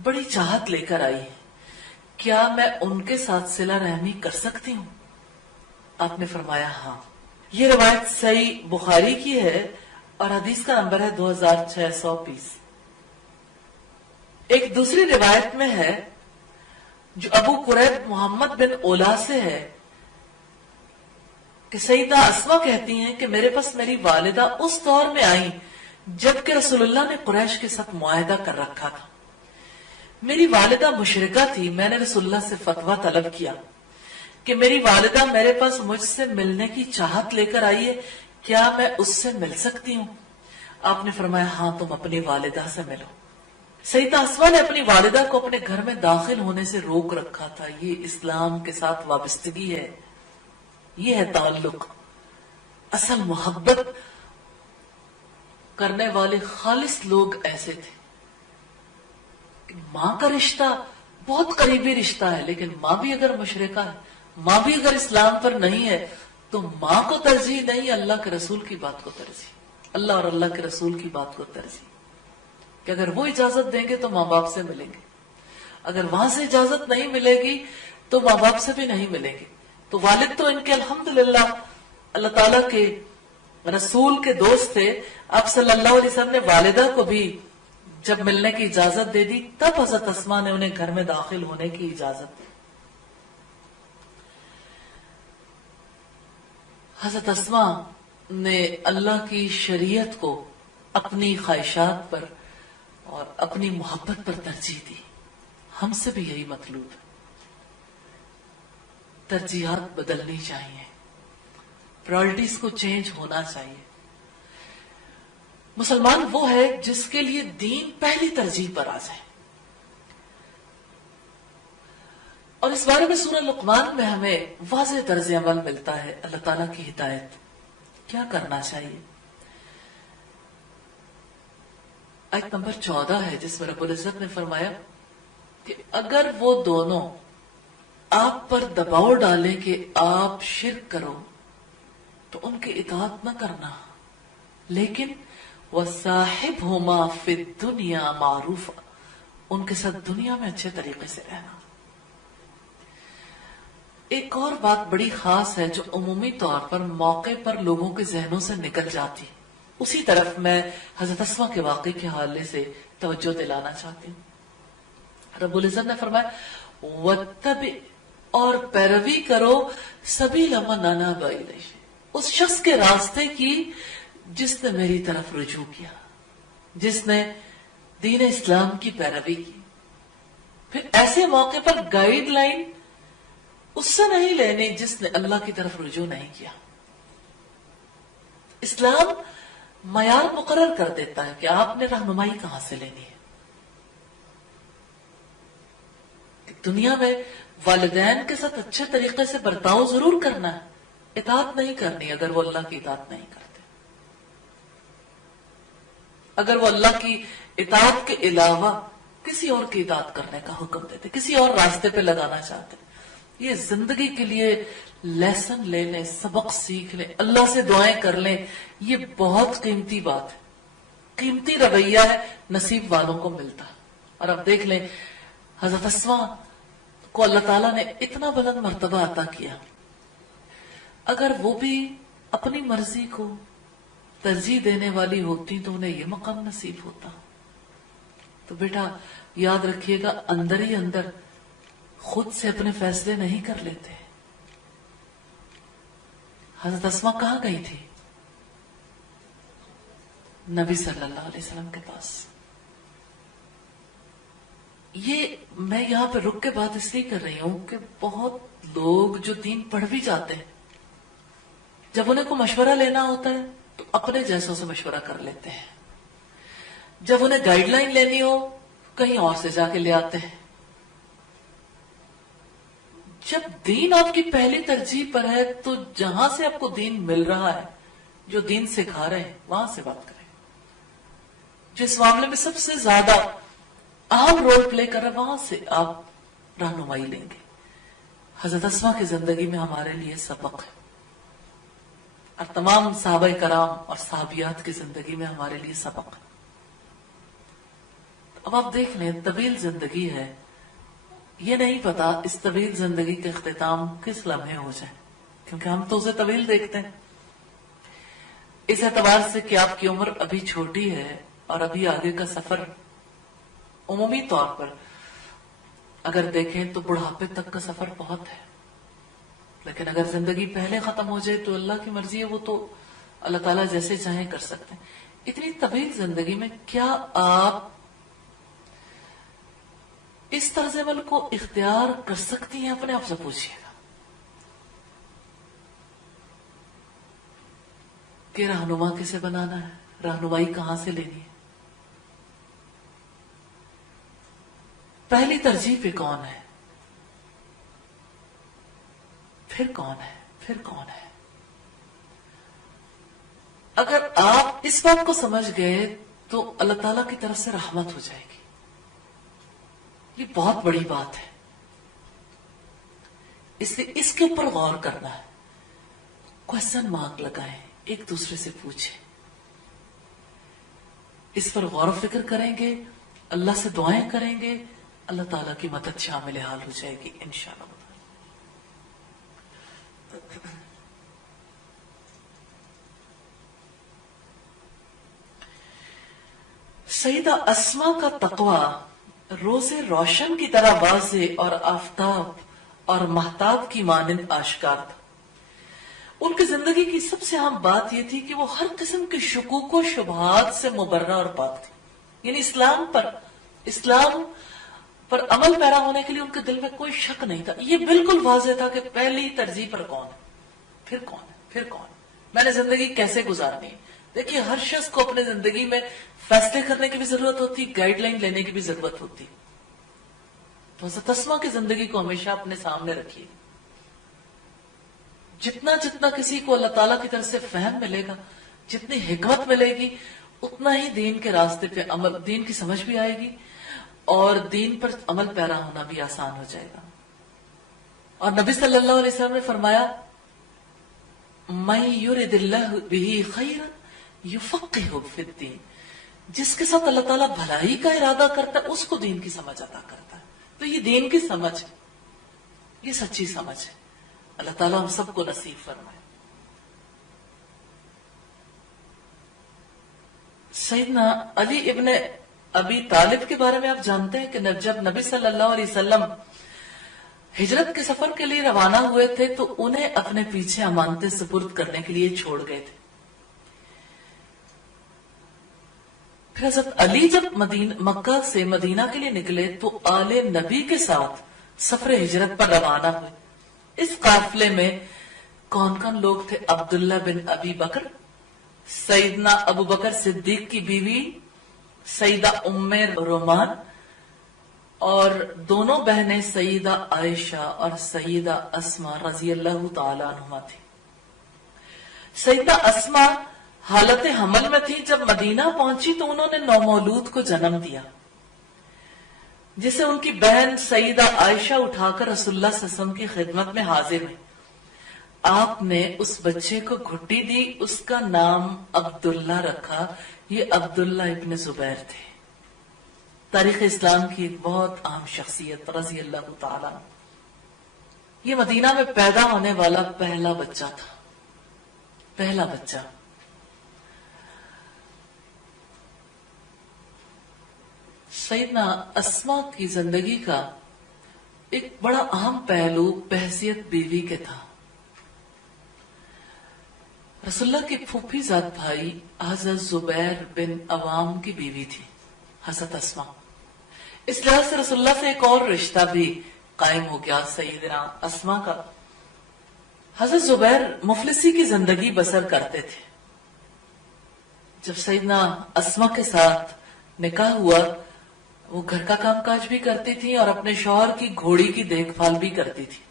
بڑی چاہت لے کر آئی ہے، کیا میں ان کے ساتھ صلہ رحمی کر سکتی ہوں؟ آپ نے فرمایا ہاں. یہ روایت صحیح بخاری کی ہے اور حدیث کا نمبر ہے 2620. ایک دوسری روایت میں ہے جو ابو قریب محمد بن اولا سے ہے کہ سیدہ اسما کہتی ہیں کہ میرے پاس میری والدہ اس دور میں آئیں جبکہ رسول اللہ نے قریش کے ساتھ معاہدہ کر رکھا تھا. میری والدہ مشرکہ تھی. میں نے رسول اللہ سے فتویٰ طلب کیا کہ میری والدہ میرے پاس مجھ سے ملنے کی چاہت لے کر آئی ہے، کیا میں اس سے مل سکتی ہوں؟ آپ نے فرمایا ہاں تم اپنی والدہ سے ملو. سیدہ اسما نے اپنی والدہ کو اپنے گھر میں داخل ہونے سے روک رکھا تھا. یہ اسلام کے ساتھ وابستگی ہے، یہ ہے تعلق. اصل محبت کرنے والے خالص لوگ ایسے تھے کہ ماں کا رشتہ بہت قریبی رشتہ ہے، لیکن ماں بھی اگر مشرکہ ہے، ماں بھی اگر اسلام پر نہیں ہے تو ماں کو ترجیح نہیں، اللہ کے رسول کی بات کو ترجیح، اللہ اور اللہ کے رسول کی بات کو ترجیح. کہ اگر وہ اجازت دیں گے تو ماں باپ سے ملیں گے، اگر وہاں سے اجازت نہیں ملے گی تو ماں باپ سے بھی نہیں ملیں گے. تو والد تو ان کے الحمدللہ اللہ تعالیٰ کے رسول کے دوست تھے. آپ صلی اللہ علیہ وسلم نے والدہ کو بھی جب ملنے کی اجازت دے دی تب حضرت اسما نے انہیں گھر میں داخل ہونے کی اجازت دی. حضرت اسما نے اللہ کی شریعت کو اپنی خواہشات پر اور اپنی محبت پر ترجیح دی. ہم سے بھی یہی مطلوب ہے، ترجیحات بدلنی چاہیے، پرائرٹیز کو چینج ہونا چاہیے. مسلمان وہ ہے جس کے لیے دین پہلی ترجیح پر آ جائے. اور اس بارے میں سورہ لقمان میں ہمیں واضح طرز عمل ملتا ہے، اللہ تعالیٰ کی ہدایت کیا کرنا چاہیے. آیت نمبر 14 ہے جس میں رب العزت نے فرمایا کہ اگر وہ دونوں آپ پر دباؤ ڈالیں کہ آپ شرک کرو تو ان کی اطاعت نہ کرنا، لیکن وَصَاحِبْهُمَا فِي الدُّنْيَا مَعْرُوفًا، ان کے ساتھ دنیا میں اچھے طریقے سے رہنا. ایک اور بات بڑی خاص ہے جو عمومی طور پر موقع پر لوگوں کے ذہنوں سے نکل جاتی، اسی طرف میں حضرت اسما کے واقعے کے حوالے سے توجہ دلانا چاہتی ہوں. رب العزت نے فرمایا وَاتَّبِعْ، اور پیروی کرو سَبِيلَ مَنْ أَنَابَ إِلَيَّ، اس شخص کے راستے کی جس نے میری طرف رجوع کیا، جس نے دین اسلام کی پیروی کی. پھر ایسے موقع پر گائیڈ لائن اس سے نہیں لینی جس نے اللہ کی طرف رجوع نہیں کیا. اسلام معیار مقرر کر دیتا ہے کہ آپ نے رہنمائی کہاں سے لینی ہے. دنیا میں والدین کے ساتھ اچھے طریقے سے برتاؤ ضرور کرنا ہے، اطاعت نہیں کرنی اگر وہ اللہ کی اطاعت نہیں کرتے. اگر وہ اللہ کی اطاعت کے علاوہ کسی اور کی اطاعت کرنے کا حکم دیتے، کسی اور راستے پہ لگانا چاہتے، یہ زندگی کے لیے لیسن لے لیں، سبق سیکھ لیں، اللہ سے دعائیں کر لیں. یہ بہت قیمتی بات ہے، قیمتی رویہ ہے، نصیب والوں کو ملتا. اور اب دیکھ لیں حضرت اسما کو اللہ تعالیٰ نے اتنا بلند مرتبہ عطا کیا، اگر وہ بھی اپنی مرضی کو ترجیح دینے والی ہوتی تو انہیں یہ مقام نصیب ہوتا۔ تو بیٹا یاد رکھیے گا، اندر ہی اندر خود سے اپنے فیصلے نہیں کر لیتے۔ حضرت اسماء کہاں گئی تھی؟ نبی صلی اللہ علیہ وسلم کے پاس۔ یہ میں یہاں پہ رک کے بات اس لیے کر رہی ہوں کہ بہت لوگ جو دین پڑھ بھی جاتے ہیں، جب انہیں کو مشورہ لینا ہوتا ہے تو اپنے جیسوں سے مشورہ کر لیتے ہیں، جب انہیں گائیڈ لائن لینی ہو کہیں اور سے جا کے لے آتے ہیں۔ جب دین آپ کی پہلی ترجیح پر ہے تو جہاں سے آپ کو دین مل رہا ہے، جو دین سکھا رہے ہیں، وہاں سے بات کریں۔ جو اس معاملے میں سب سے زیادہ اہم رول پلے کر رہا ہے، وہاں سے آپ رہنمائی لیں گے۔ حضرت اسماء کی زندگی میں ہمارے لیے سبق ہے، اور تمام صحابہ کرام اور صحابیات کی زندگی میں ہمارے لیے سبق ہے۔ اب آپ دیکھ لیں، طویل زندگی ہے، یہ نہیں پتا اس طویل زندگی کا اختتام کس لمحے ہو جائے، کیونکہ ہم تو اسے طویل دیکھتے ہیں اس اعتبار سے کہ آپ کی عمر ابھی چھوٹی ہے اور ابھی آگے کا سفر عمومی طور پر اگر دیکھیں تو بڑھاپے تک کا سفر بہت ہے، لیکن اگر زندگی پہلے ختم ہو جائے تو اللہ کی مرضی ہے، وہ تو اللہ تعالیٰ جیسے چاہیں کر سکتے ہیں۔ اتنی طویل زندگی میں کیا آپ اس طرز عمل کو اختیار کر سکتی ہیں؟ اپنے آپ سے پوچھیے گا کہ رہنما کسے بنانا ہے، رہنمائی کہاں سے لینی ہے، پہلی ترجیح پہ کون ہے، پھر کون ہے، پھر کون ہے۔ اگر آپ اس بات کو سمجھ گئے تو اللہ تعالیٰ کی طرف سے رحمت ہو جائے گی۔ یہ بہت بڑی بات ہے، اس لیے اس کے اوپر غور کرنا ہے۔ کوشچن مارک لگائیں، ایک دوسرے سے پوچھیں، اس پر غور و فکر کریں گے، اللہ سے دعائیں کریں گے، اللہ تعالیٰ کی مدد شامل حال ہو جائے گی انشاءاللہ۔ سیدہ اسماء کا تقوی روز روشن کی طرح واضح اور آفتاب اور مہتاب کی مانند آشکار تھا۔ ان کی زندگی کی سب سے اہم بات یہ تھی کہ وہ ہر قسم کے شکوک و شبہات سے مبرہ اور پاک تھی، یعنی اسلام پر عمل پیرا ہونے کے لیے ان کے دل میں کوئی شک نہیں تھا۔ یہ بالکل واضح تھا کہ پہلی ترجیح پر کون ہے، پھر کون ہے، پھر کون ہے، میں نے زندگی کیسے گزارنی ہے۔ دیکھیے، ہر شخص کو اپنے زندگی میں فیصلے کرنے کی بھی ضرورت ہوتی، گائیڈ لائن لینے کی بھی ضرورت ہوتی۔ تو حضرت اسماء کی زندگی کو ہمیشہ اپنے سامنے رکھیے۔ جتنا جتنا کسی کو اللہ تعالیٰ کی طرف سے فہم ملے گا، جتنی حکمت ملے گی، اتنا ہی دین کے راستے پہ عمل، دین کی سمجھ بھی آئے گی اور دین پر عمل پیرا ہونا بھی آسان ہو جائے گا۔ اور نبی صلی اللہ علیہ وسلم نے فرمایا، مَن یُرِدِ اللَّهُ بِهِ خَیْرًا یُفَقِّهُ فِی الدِّین، جس کے ساتھ اللہ تعالیٰ بھلائی کا ارادہ کرتا ہے اس کو دین کی سمجھ عطا کرتا ہے۔ تو یہ دین کی سمجھ ہے، یہ سچی سمجھ ہے۔ اللہ تعالیٰ ہم سب کو نصیب فرمائے۔ سیدنا علی ابن ابی طالب کے بارے میں آپ جانتے ہیں کہ جب نبی صلی اللہ علیہ وسلم ہجرت کے سفر کے لیے روانہ ہوئے تھے تو انہیں اپنے پیچھے امانتیں سپرد کرنے کے لیے چھوڑ گئے تھے۔ پھر حضرت علی جب مکہ سے مدینہ کے لیے نکلے تو آل نبی کے ساتھ سفر ہجرت پر روانہ ہوئے۔ اس قافلے میں کون کون لوگ تھے؟ عبداللہ بن ابی بکر، سیدنا ابو بکر صدیق کی بیوی سیدہ ام رومان، اور دونوں بہنیں سیدہ عائشہ اور سیدہ اسماء رضی اللہ تعالی عنہما تھی۔ سیدہ اسماء حالت حمل میں تھی، جب مدینہ پہنچی تو انہوں نے نومولود کو جنم دیا، جسے ان کی بہن سیدہ عائشہ اٹھا کر رسول اللہ صلی اللہ علیہ وسلم کی خدمت میں حاضر ہوئی۔ آپ نے اس بچے کو گھٹی دی، اس کا نام عبداللہ رکھا۔ یہ عبداللہ ابن زبیر تھے، تاریخ اسلام کی ایک بہت اہم شخصیت رضی اللہ تعالیٰ عنہ۔ یہ مدینہ میں پیدا ہونے والا پہلا بچہ تھا، پہلا بچہ۔ سیدنا اسما کی زندگی کا ایک بڑا اہم پہلو بحیثیت بیوی کے تھا۔ رسول اللہ کی پھوپھی ذات بھائی حضرت زبیر بن عوام کی بیوی تھی حضرت اسما۔ اس لحاظ سے رسول اللہ سے ایک اور رشتہ بھی قائم ہو گیا سیدنا اسما کا۔ حضرت زبیر مفلسی کی زندگی بسر کرتے تھے۔ جب سیدنا اسما کے ساتھ نکاح ہوا، وہ گھر کا کام کاج بھی کرتی تھی اور اپنے شوہر کی گھوڑی کی دیکھ بھال بھی کرتی تھی،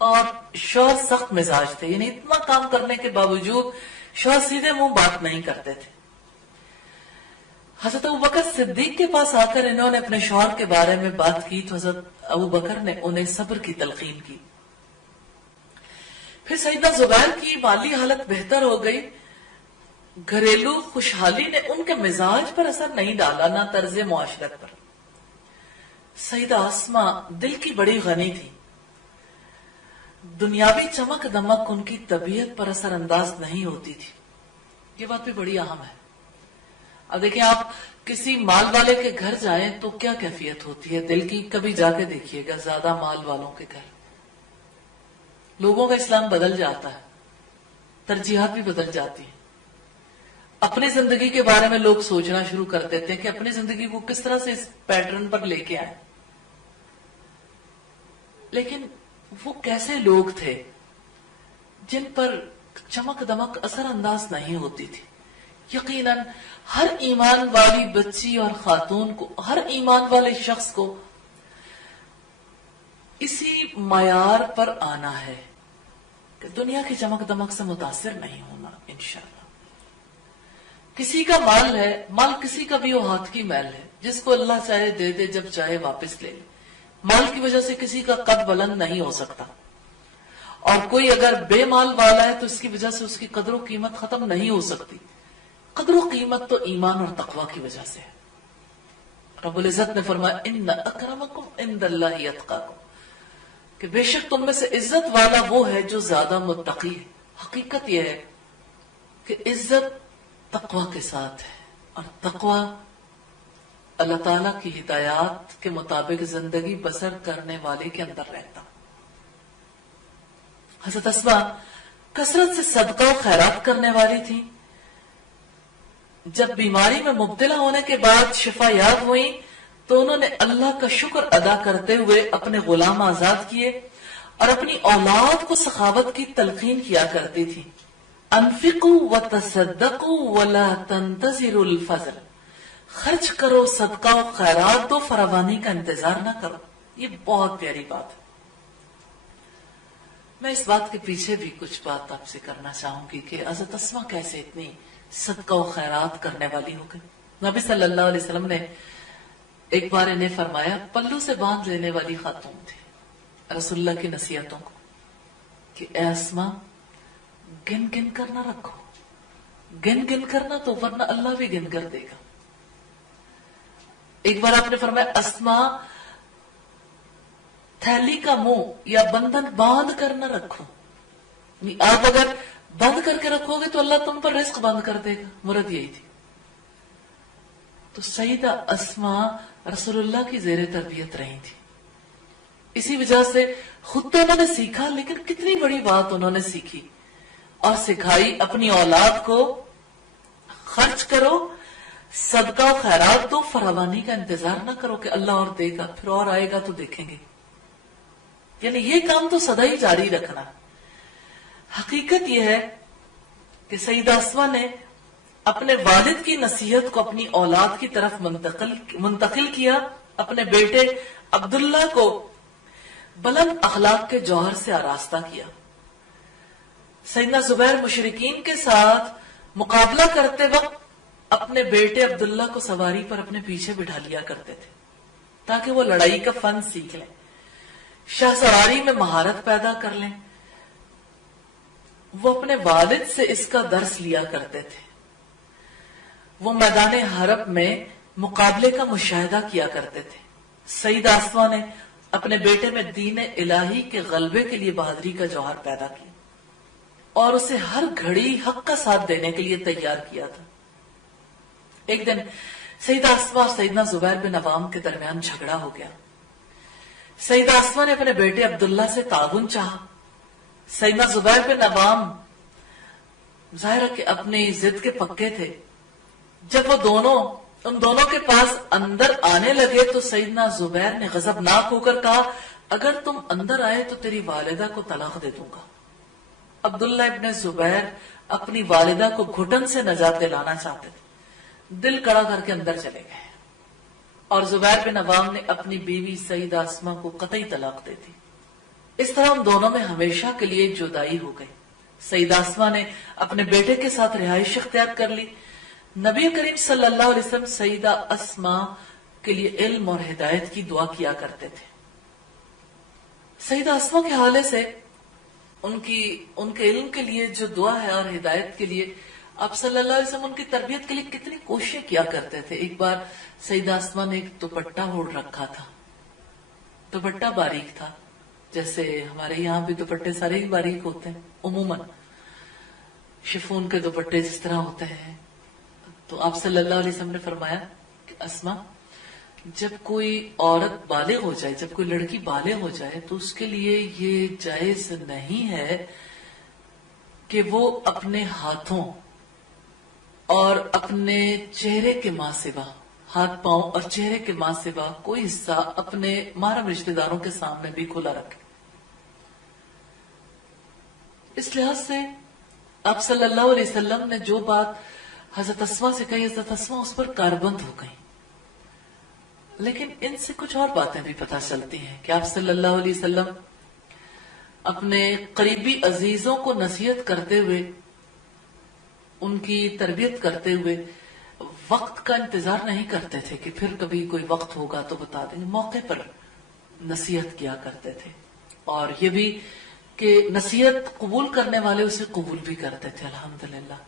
اور شوہر سخت مزاج تھے، یعنی اتنا کام کرنے کے باوجود شوہر سیدھے منہ بات نہیں کرتے تھے۔ حضرت ابوبکر صدیق کے پاس آ کر انہوں نے اپنے شوہر کے بارے میں بات کی تو حضرت ابوبکر نے انہیں صبر کی تلقین کی۔ پھر سیدنا زبیر کی مالی حالت بہتر ہو گئی، گھریلو خوشحالی نے ان کے مزاج پر اثر نہیں ڈالا، نہ طرز معاشرت پر۔ سیدہ اسما دل کی بڑی غنی تھی، دنیاوی چمک دمک ان کی طبیعت پر اثر انداز نہیں ہوتی تھی۔ یہ بات بھی بڑی اہم ہے۔ اب دیکھیں، آپ کسی مال والے کے گھر جائیں تو کیا کیفیت ہوتی ہے دل کی، کبھی جا کے دیکھیے گا زیادہ مال والوں کے گھر، لوگوں کا اسلام بدل جاتا ہے، ترجیحات بھی بدل جاتی ہیں۔ اپنی زندگی کے بارے میں لوگ سوچنا شروع کر دیتے ہیں کہ اپنی زندگی کو کس طرح سے اس پیٹرن پر لے کے آئیں۔ لیکن وہ کیسے لوگ تھے جن پر چمک دمک اثر انداز نہیں ہوتی تھی؟ یقیناً ہر ایمان والی بچی اور خاتون کو، ہر ایمان والے شخص کو اسی معیار پر آنا ہے کہ دنیا کی چمک دمک سے متاثر نہیں ہونا انشاءاللہ۔ کسی کا مال ہے، مال کسی کا بھی وہ ہاتھ کی میل ہے، جس کو اللہ چاہے دے دے، جب چاہے واپس لے لے۔ مال کی وجہ سے کسی کا قد بلند نہیں ہو سکتا، اور کوئی اگر بے مال والا ہے تو اس کی وجہ سے اس کی قدر و قیمت ختم نہیں ہو سکتی۔ قدر و قیمت تو ایمان اور تقوی کی وجہ سے ہے۔ رب العزت نے فرمایا ان اکرمکم عند اللہ اتقاکم، کہ بے شک تم میں سے عزت والا وہ ہے جو زیادہ متقی ہے۔ حقیقت یہ ہے کہ عزت تقوی کے ساتھ ہے، اور تقوی اللہ تعالیٰ کی ہدایات کے مطابق زندگی بسر کرنے والے کے اندر رہتا۔ حضرت اسما کثرت سے صدقہ و خیرات کرنے والی تھی۔ جب بیماری میں مبتلا ہونے کے بعد شفا یاب ہوئی تو انہوں نے اللہ کا شکر ادا کرتے ہوئے اپنے غلام آزاد کیے، اور اپنی اولاد کو سخاوت کی تلقین کیا کرتی تھی۔ انفقوا وتصدقوا ولا تنتظروا الفضل، خرچ کرو، صدقہ و خیرات دو، فراوانی کا انتظار نہ کرو۔ یہ بہت پیاری بات ہے۔ میں اس بات کے پیچھے بھی کچھ بات آپ سے کرنا چاہوں گی کہ حضرت اسما کیسے اتنی صدقہ و خیرات کرنے والی ہو گئی۔ نبی صلی اللہ علیہ وسلم نے ایک بار انہیں فرمایا، پلو سے باندھ لینے والی خاتون تھی، رسول اللہ کی نصیحتوں کو، کہ اے اسما گن گن کر نہ رکھو، گن گن کرنا تو ورنہ اللہ بھی گن کر دے گا۔ ایک بار آپ نے فرمایا اسما تھیلی کا منہ یا بندھن باندھ کر نہ رکھو، آپ اگر بند کر کے رکھو گے تو اللہ تم پر رزق بند کر دے گا، مراد یہی تھی۔ تو سیدہ اسما رسول اللہ کی زیر تربیت رہی تھی، اسی وجہ سے خود تو انہوں نے سیکھا، لیکن کتنی بڑی بات انہوں نے سیکھی اور سکھائی، اپنی اولاد کو خرچ کرو، صدقہ و خیرات دو، فراوانی کا انتظار نہ کرو کہ اللہ اور دے گا، پھر اور آئے گا تو دیکھیں گے، یعنی یہ کام تو سدا ہی جاری رکھنا۔ حقیقت یہ ہے کہ سیدہ اسما نے اپنے والد کی نصیحت کو اپنی اولاد کی طرف منتقل کیا، اپنے بیٹے عبداللہ کو بلند اخلاق کے جوہر سے آراستہ کیا۔ سیدنا زبیر مشرکین کے ساتھ مقابلہ کرتے وقت اپنے بیٹے عبداللہ کو سواری پر اپنے پیچھے بٹھا لیا کرتے تھے تاکہ وہ لڑائی کا فن سیکھ لیں، شاہ سواری میں مہارت پیدا کر لیں۔ وہ اپنے والد سے اس کا درس لیا کرتے تھے، وہ میدان حرب میں مقابلے کا مشاہدہ کیا کرتے تھے۔ سیدہ اسما نے اپنے بیٹے میں دین الہی کے غلبے کے لیے بہادری کا جوہر پیدا کیا اور اسے ہر گھڑی حق کا ساتھ دینے کے لیے تیار کیا تھا۔ ایک دن سیدہ اسماء اور سیدنا زبیر بن عوام کے درمیان جھگڑا ہو گیا۔ سیدہ اسماء نے اپنے بیٹے عبداللہ سے تعاون چاہا۔ سیدنا زبیر بن عوام ظاہر ہے کہ اپنی ضد کے پکے تھے۔ جب وہ ان دونوں کے پاس اندر آنے لگے تو سیدنا زبیر نے غضبناک ہو کر کہا، اگر تم اندر آئے تو تیری والدہ کو طلاق دے دوں گا۔ عبداللہ ابن زبیر اپنی والدہ کو گھٹن سے نجات دلانا چاہتے تھے، دل کڑا کر کے اندر چلے گئے اور زبیر بن عوام نے اپنی بیوی سیدہ اسماء کو قطعی طلاق دے دی۔ اس طرح ان دونوں میں ہمیشہ کے لیے جدائی ہو گئی۔ سیدہ اسماء نے اپنے بیٹے کے ساتھ رہائش اختیار کر لی۔ نبی کریم صلی اللہ علیہ وسلم سیدہ اسماء کے لیے علم اور ہدایت کی دعا کیا کرتے تھے۔ سیدہ اسماء کے حوالے سے ان کے علم کے لیے جو دعا ہے اور ہدایت کے لیے آپ صلی اللہ علیہ وسلم ان کی تربیت کے لیے کتنی کوششیں کیا کرتے تھے۔ ایک بار سیدہ اسماء نے ایک دوپٹہ اوڑھ رکھا تھا، دوپٹہ باریک تھا، جیسے ہمارے یہاں بھی دوپٹے سارے ہی باریک ہوتے ہیں عموماً، شفون کے دوپٹے جس طرح ہوتے ہیں۔ تو آپ صلی اللہ علیہ وسلم نے فرمایا کہ اسماء، جب کوئی عورت بالغ ہو جائے، جب کوئی لڑکی بالغ ہو جائے تو اس کے لیے یہ جائز نہیں ہے کہ وہ اپنے ہاتھوں اور اپنے چہرے کے ماں سوا، ہاتھ پاؤں اور چہرے کے ماں سوا کوئی حصہ اپنے محرم رشتہ داروں کے سامنے بھی کھلا رکھے۔ اس لحاظ سے آپ صلی اللہ علیہ وسلم نے جو بات حضرت اسماء سے کہی، حضرت اسماء اس پر کاربند ہو گئی۔ لیکن ان سے کچھ اور باتیں بھی پتہ چلتی ہیں کہ آپ صلی اللہ علیہ وسلم اپنے قریبی عزیزوں کو نصیحت کرتے ہوئے، ان کی تربیت کرتے ہوئے وقت کا انتظار نہیں کرتے تھے کہ پھر کبھی کوئی وقت ہوگا تو بتا دیں گے، موقع پر نصیحت کیا کرتے تھے۔ اور یہ بھی کہ نصیحت قبول کرنے والے اسے قبول بھی کرتے تھے، الحمدللہ۔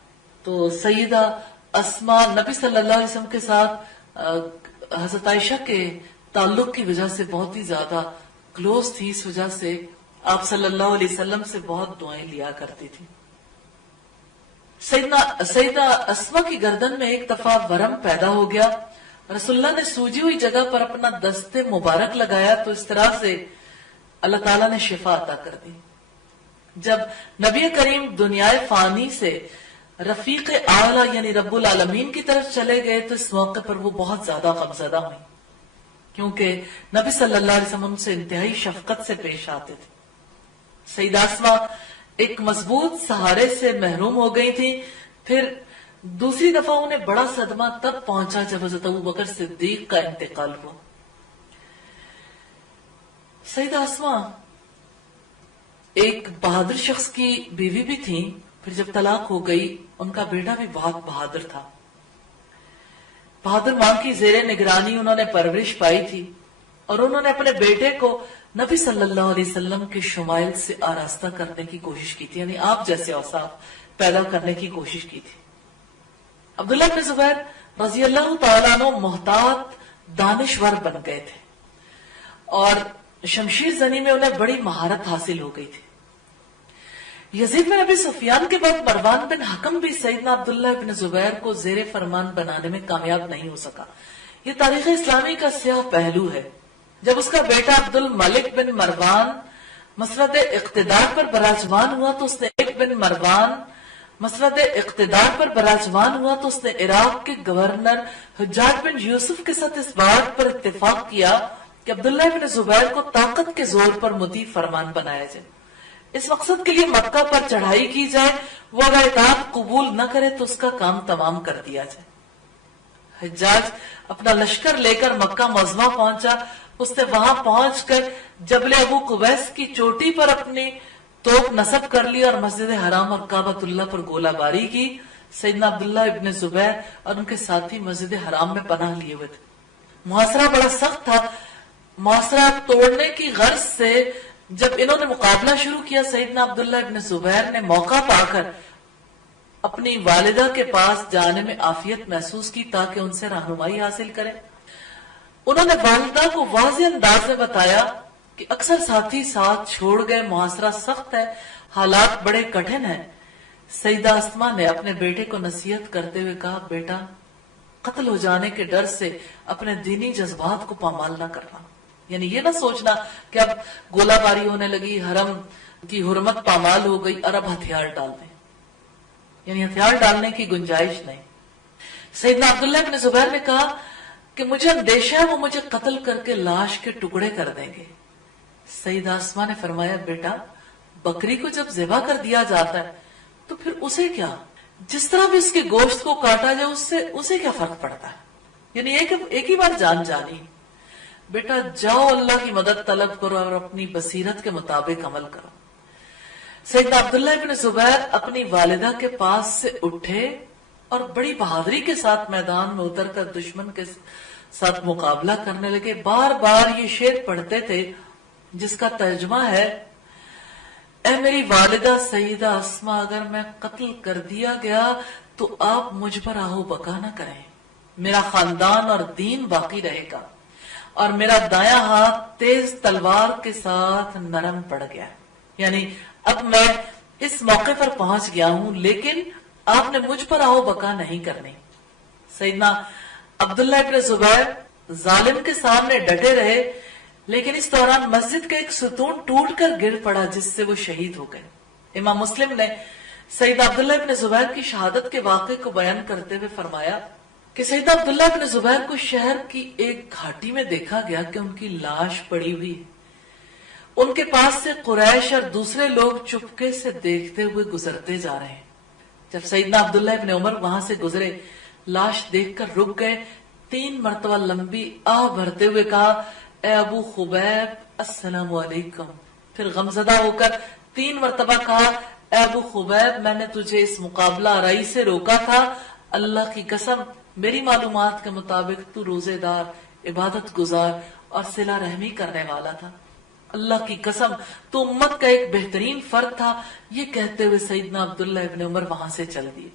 تو سیدہ اسماء نبی صلی اللہ علیہ وسلم کے ساتھ حضرت عائشہ کے تعلق کی وجہ سے بہت ہی زیادہ کلوز تھی، اس وجہ سے آپ صلی اللہ علیہ وسلم سے بہت دعائیں لیا کرتی تھی۔ سیدہ اسماء کی گردن میں ایک دفعہ ورم پیدا ہو گیا، رسول اللہ نے سوجی ہوئی جگہ پر اپنا دست مبارک لگایا تو اس طرح سے اللہ تعالیٰ نے شفا عطا کر دی۔ جب نبی کریم دنیائے فانی سے رفیق اعلیٰ یعنی رب العالمین کی طرف چلے گئے تو اس موقع پر وہ بہت زیادہ غمزدہ ہوئی، کیونکہ نبی صلی اللہ علیہ وسلم ان سے انتہائی شفقت سے پیش آتے تھے۔ سیدہ اسماء ایک مضبوط سہارے سے محروم ہو گئی تھی۔ پھر دوسری دفعہ انہیں بڑا صدمہ تب پہنچا جب حضرت ابوبکر صدیق کا انتقال ہوا۔ سیدہ اسماء ایک بہادر شخص کی بیوی بھی تھی، پھر جب طلاق ہو گئی ان کا بیٹا بھی بہت بہادر تھا۔ بہادر ماں کی زیر نگرانی انہوں نے پرورش پائی تھی اور انہوں نے اپنے بیٹے کو نبی صلی اللہ علیہ وسلم کے شمائل سے آراستہ کرنے کی کوشش کی تھی، یعنی آپ جیسے اوصاف پیدا کرنے کی کوشش کی تھی۔ عبداللہ بن زبیر رضی اللہ تعالیٰ عنہ محتاط دانشور بن گئے تھے اور شمشیر زنی میں انہیں بڑی مہارت حاصل ہو گئی تھی۔ یزید بن ابی سفیان کے بعد مروان بن حکم بھی سیدنا عبداللہ بن زبیر کو زیر فرمان بنانے میں کامیاب نہیں ہو سکا۔ یہ تاریخ اسلامی کا سیاہ پہلو ہے۔ جب اس کا بیٹا عبد الملک بن مروان مسرت اقتدار پر براجمان ہوا تو اس نے عراق کے گورنر حجاج بن یوسف کے ساتھ اس بات پر اتفاق کیا کہ عبداللہ بن زبیر کو طاقت کے زور پر مطیع فرمان بنایا جائے، اس مقصد کے لیے مکہ پر چڑھائی کی جائے، وہ اگر اطاعت قبول نہ کرے تو اس کا کام تمام کر دیا جائے۔ حجاج اپنا لشکر لے کر مکہ معظمہ پہنچا۔ اس نے وہاں پہنچ کر جبل ابو قبیس کی چوٹی پر اپنی توپ نصب کر لی اور مسجد حرام اور کعبۃ اللہ پر گولہ باری کی۔ سیدنا عبداللہ ابن زبیر اور ان کے ساتھی مسجد حرام میں پناہ لیے ہوئے تھے۔ محاصرہ بڑا سخت تھا۔ محاصرہ توڑنے کی غرض سے جب انہوں نے مقابلہ شروع کیا، سیدنا عبداللہ ابن زبیر نے موقع پا کر اپنی والدہ کے پاس جانے میں عافیت محسوس کی تاکہ ان سے رہنمائی حاصل کرے۔ انہوں نے والدہ کو واضح انداز میں بتایا کہ اکثر ساتھی ساتھ چھوڑ گئے، محاصرہ سخت ہے، حالات بڑے کٹھن ہیں۔ سیدہ اسما نے اپنے بیٹے کو نصیحت کرتے ہوئے کہا، بیٹا قتل ہو جانے کے ڈر سے اپنے دینی جذبات کو پامال نہ کرنا، یعنی یہ نہ سوچنا کہ اب گولہ باری ہونے لگی، حرم کی حرمت پامال ہو گئی اور اب ہتھیار ڈال دیں، یعنی ہتھیار ڈالنے کی گنجائش نہیں۔ سیدنا عبداللہ بن زبیر نے کہا کہ مجھے اندیشہ ہے وہ مجھے قتل کر کے لاش کے ٹکڑے کر دیں گے۔ سیدہ اسما نے فرمایا، بیٹا بکری کو جب ذبح کر دیا جاتا ہے تو پھر اسے کیا، جس طرح بھی اس کے گوشت کو کاٹا جائے اسے کیا فرق پڑتا ہے، یعنی ایک ہی بار جان جانی۔ بیٹا جاؤ اللہ کی مدد طلب کرو اور اپنی بصیرت کے مطابق عمل کرو۔ سیدنا عبداللہ بن زبیر اپنی والدہ کے پاس سے اٹھے اور بڑی بہادری کے ساتھ میدان میں اتر کر دشمن کے ساتھ مقابلہ کرنے لگے۔ بار بار یہ شعر پڑھتے تھے جس کا ترجمہ ہے، اے میری والدہ سیدہ اسما، اگر میں قتل کر دیا گیا تو آپ مجھ پر آہو بکا نہ کریں، میرا خاندان اور دین باقی رہے گا، اور میرا دایاں ہاتھ تیز تلوار کے ساتھ نرم پڑ گیا، یعنی اب میں اس موقع پر پہنچ گیا ہوں، لیکن آپ نے مجھ پر آہو بکا نہیں کرنی۔ سیدنا عبداللہ ابن زبیر ظالم کے سامنے ڈٹے رہے، لیکن اس دوران مسجد کا ایک ستون ٹوٹ کر گر پڑا جس سے وہ شہید ہو گئے۔ امام مسلم نے سیدنا عبداللہ ابن زبیر کی شہادت کے واقعے کو بیان کرتے ہوئے فرمایا کہ سیدنا عبداللہ ابن زبیر کو شہر کی ایک گھاٹی میں دیکھا گیا کہ ان کی لاش پڑی ہوئی ہے۔ ان کے پاس سے قریش اور دوسرے لوگ چپکے سے دیکھتے ہوئے گزرتے جا رہے ہیں۔ جب سیدنا عبداللہ ابن عمر وہاں سے گزرے، لاش دیکھ کر رک گئے، 3 مرتبہ لمبی آہ بھرتے ہوئے کہا، اے ابو خبیب السلام علیکم۔ پھر غمزدہ ہو کر 3 مرتبہ کہا، اے ابو خبیب میں نے تجھے اس مقابلہ آرائی سے روکا تھا، اللہ کی قسم میری معلومات کے مطابق تو روزے دار، عبادت گزار اور صلہ رحمی کرنے والا تھا، اللہ کی قسم تو امت کا ایک بہترین فرد تھا۔ یہ کہتے ہوئے سیدنا عبداللہ ابن عمر وہاں سے چل دیے۔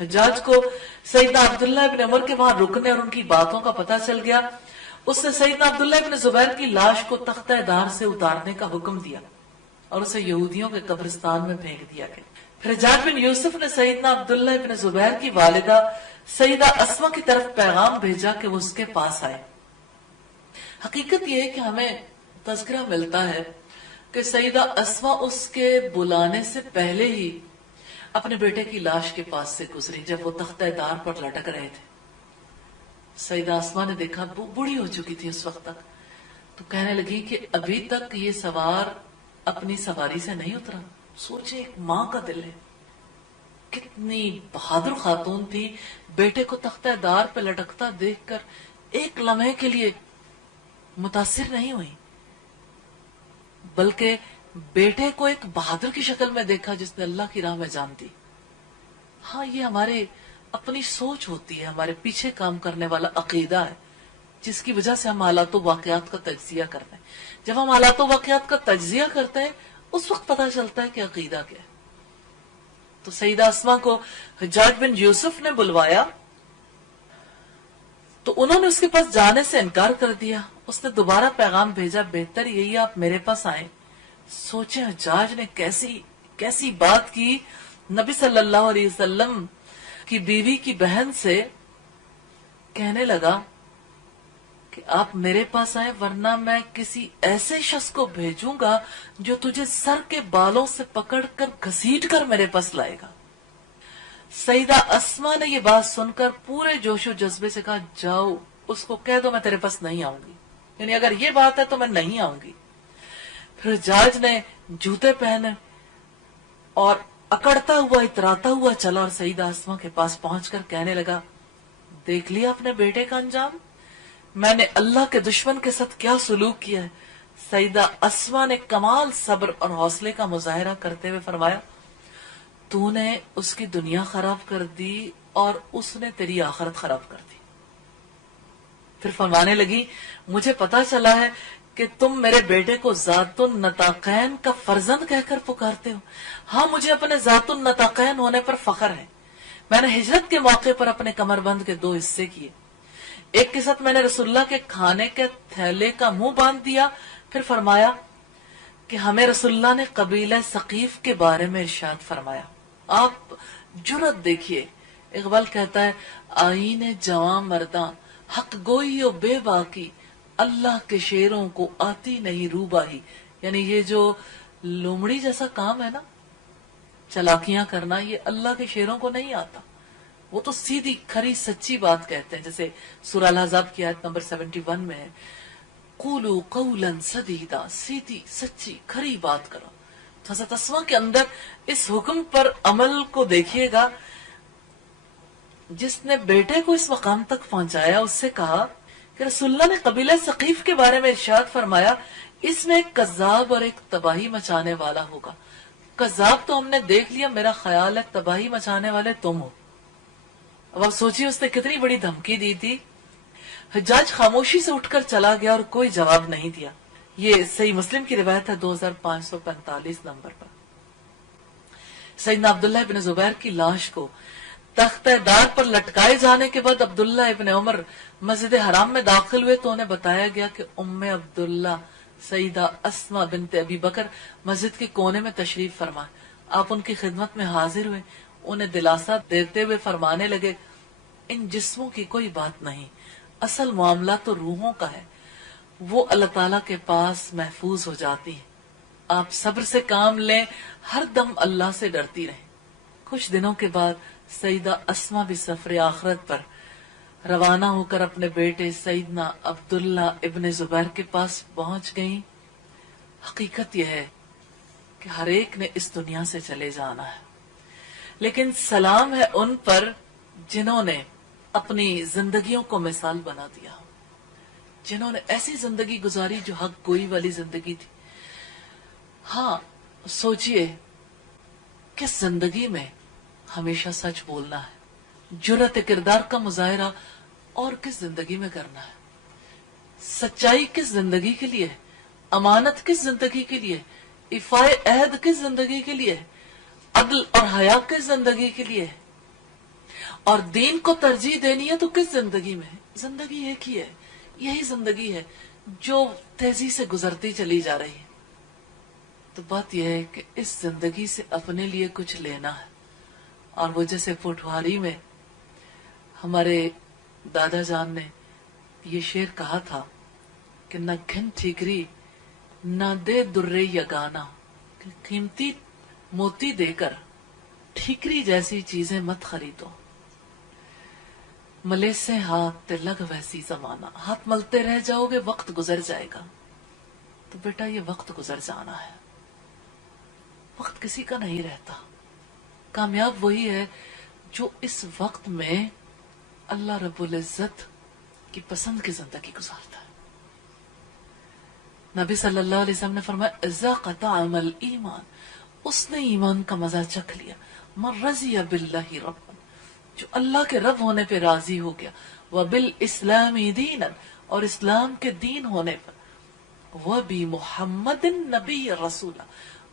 حجاج کو سیدنا عبداللہ ابن عمر کے وہاں رکنے اور ان کی باتوں کا پتہ چل گیا۔ اس نے سیدنا عبداللہ ابن زبیر کی لاش کو تختہ دار سے اتارنے کا حکم دیا اور اسے یہودیوں کے قبرستان میں پھینک دیا گیا۔ پھر حجاج بن یوسف نے سیدنا عبداللہ ابن زبیر کی والدہ سیدہ اسما کی طرف پیغام بھیجا کہ وہ اس کے پاس آئے۔ حقیقت یہ ہے کہ ہمیں تذکرہ ملتا ہے کہ سیدہ اسما اس کے بلانے سے پہلے ہی اپنے بیٹے کی لاش کے پاس سے گزری جب وہ تختہ دار پر لٹک رہے تھے۔ سیدہ اسما نے دیکھا وہ بوڑھی ہو چکی تھی اس وقت تک، تو کہنے لگی کہ ابھی تک یہ سوار اپنی سواری سے نہیں اترا۔ سوچے ایک ماں کا دل ہے، کتنی بہادر خاتون تھی، بیٹے کو تختہ دار پہ لٹکتا دیکھ کر ایک لمحے کے لیے متاثر نہیں ہوئی، بلکہ بیٹے کو ایک بہادر کی شکل میں دیکھا جس نے اللہ کی راہ میں جان دی۔ ہاں یہ ہمارے اپنی سوچ ہوتی ہے، ہمارے پیچھے کام کرنے والا عقیدہ ہے جس کی وجہ سے ہم حالات و واقعات کا تجزیہ کرتے ہیں۔ جب ہم حالات و واقعات کا تجزیہ کرتے ہیں اس وقت پتہ چلتا ہے کہ عقیدہ کیا ہے۔ تو سیدہ اسما کو حجاج بن یوسف نے بلوایا تو انہوں نے اس کے پاس جانے سے انکار کر دیا۔ اس نے دوبارہ پیغام بھیجا، بہتر یہی آپ میرے پاس آئیں۔ سوچیں حجاج نے کیسی بات کی، نبی صلی اللہ علیہ وسلم کی بیوی کی بہن سے کہنے لگا کہ آپ میرے پاس آئیں ورنہ میں کسی ایسے شخص کو بھیجوں گا جو تجھے سر کے بالوں سے پکڑ کر گھسیٹ کر میرے پاس لائے گا۔ سیدہ اسما نے یہ بات سن کر پورے جوش و جذبے سے کہا، جاؤ اس کو کہہ دو میں تیرے پاس نہیں آؤں گی، یعنی اگر یہ بات ہے تو میں نہیں آؤں گی۔ پھر حجاج نے جوتے پہنے اور اکڑتا ہوا اتراتا ہوا چلا اور سیدہ اسما کے پاس پہنچ کر کہنے لگا، دیکھ لیا اپنے بیٹے کا انجام، میں نے اللہ کے دشمن کے ساتھ کیا سلوک کیا ہے۔ سیدہ اسما نے کمال صبر اور حوصلے کا مظاہرہ کرتے ہوئے فرمایا، تو نے اس کی دنیا خراب کر دی اور اس نے تیری آخرت خراب کر دی۔ پھر فرمانے لگی، مجھے پتا چلا ہے کہ تم میرے بیٹے کو ذات النطاقین کا فرزند کہہ کر پکارتے ہو۔ ہاں مجھے اپنے ذات النطاقین ہونے پر فخر ہے۔ میں نے ہجرت کے موقع پر اپنے کمر بند کے 2 حصے کیے، ایک کے ساتھ میں نے رسول اللہ کے کھانے کے تھیلے کا منہ باندھ دیا، پھر فرمایا کہ ہمیں رسول اللہ نے قبیلہ ثقیف کے بارے میں ارشاد فرمایا. آپ جرت دیکھیے. اقبال کہتا ہے آئین جواں مرداں حق گوئی و بے باکی اللہ کے شیروں کو آتی نہیں روباہی. یعنی یہ جو لومڑی جیسا کام ہے نا، چلاکیاں کرنا، یہ اللہ کے شیروں کو نہیں آتا. وہ تو سیدھی کھری سچی بات کہتے ہیں. جیسے سورہ الاحزاب کی آیت نمبر 71 میں ہے قولوا قولا سدیدا، سیدھی سچی کھری بات کرو. تو حضرت اسما کے اندر اس حکم پر عمل کو دیکھیے گا. جس نے بیٹے کو اس مقام تک پہنچایا اس سے کہا کہ رسول اللہ نے قبیلہ ثقیف کے بارے میں ارشاد فرمایا اس میں ایک کذاب اور ایک تباہی مچانے والا ہوگا. کذاب تو ہم نے دیکھ لیا، میرا خیال ہے تباہی مچانے والے تم ہو. اب آپ سوچیے اس نے کتنی بڑی دھمکی دی تھی. حجاج خاموشی سے اٹھ کر چلا گیا اور کوئی جواب نہیں دیا. یہ صحیح مسلم کی روایت ہے 2545 نمبر پر. سیدنا عبداللہ ابن زبیر کی لاش کو تختہ دار پر لٹکائے جانے کے بعد عبداللہ ابن عمر مسجد حرام میں داخل ہوئے تو انہیں بتایا گیا کہ ام عبداللہ سیدہ اسما بنت ابی بکر مسجد کے کونے میں تشریف فرما. آپ ان کی خدمت میں حاضر ہوئے. انہیں دلاسا دیتے ہوئے فرمانے لگے ان جسموں کی کوئی بات نہیں، اصل معاملہ تو روحوں کا ہے، وہ اللہ تعالیٰ کے پاس محفوظ ہو جاتی ہیں. آپ صبر سے کام لیں، ہر دم اللہ سے ڈرتی رہیں. کچھ دنوں کے بعد سیدہ اسما بھی سفر آخرت پر روانہ ہو کر اپنے بیٹے سیدنا عبداللہ ابن زبیر کے پاس پہنچ گئیں. حقیقت یہ ہے کہ ہر ایک نے اس دنیا سے چلے جانا ہے، لیکن سلام ہے ان پر جنہوں نے اپنی زندگیوں کو مثال بنا دیا، جنہوں نے ایسی زندگی گزاری جو حق گوئی والی زندگی تھی. ہاں سوچئے کس زندگی میں ہمیشہ سچ بولنا ہے، جرأت کردار کا مظاہرہ اور کس زندگی میں کرنا ہے، سچائی کس زندگی کے لیے، امانت کس زندگی کے لیے، ایفائے عہد کس زندگی کے لیے، عدل اور حیا کس زندگی کے لیے، اور دین کو ترجیح دینی ہے تو کس زندگی میں. زندگی ایک ہی ہے، یہی زندگی ہے جو تیزی سے گزرتی چلی جا رہی ہے. تو بات یہ ہے کہ اس زندگی سے اپنے لیے کچھ لینا ہے. اور وہ جیسے پٹواری میں ہمارے دادا جان نے یہ شعر کہا تھا کہ نہ گھن ٹھیکری نہ دے درے یگانا، قیمتی موتی دے کر ٹھیکری جیسی چیزیں مت خریدو، ملے سے ہاتھ تے لگ ویسی زمانہ. ہاتھ ملتے رہ جاؤ گے، وقت گزر جائے گا. تو بیٹا یہ وقت گزر جانا ہے، وقت کسی کا نہیں رہتا. کامیاب وہی ہے جو اس وقت میں اللہ رب العزت کی پسند کی زندگی گزارتا ہے. نبی صلی اللہ علیہ وسلم نے فرمایا ذاق طعم الایمان، اس نے ایمان کا مزہ چکھ لیا. من رضی باللہ ربا، جو اللہ کے رب ہونے پہ راضی ہو گیا، وبالاسلام دینا، اور اسلام کے دین ہونے پر، وبمحمد نبی رسول،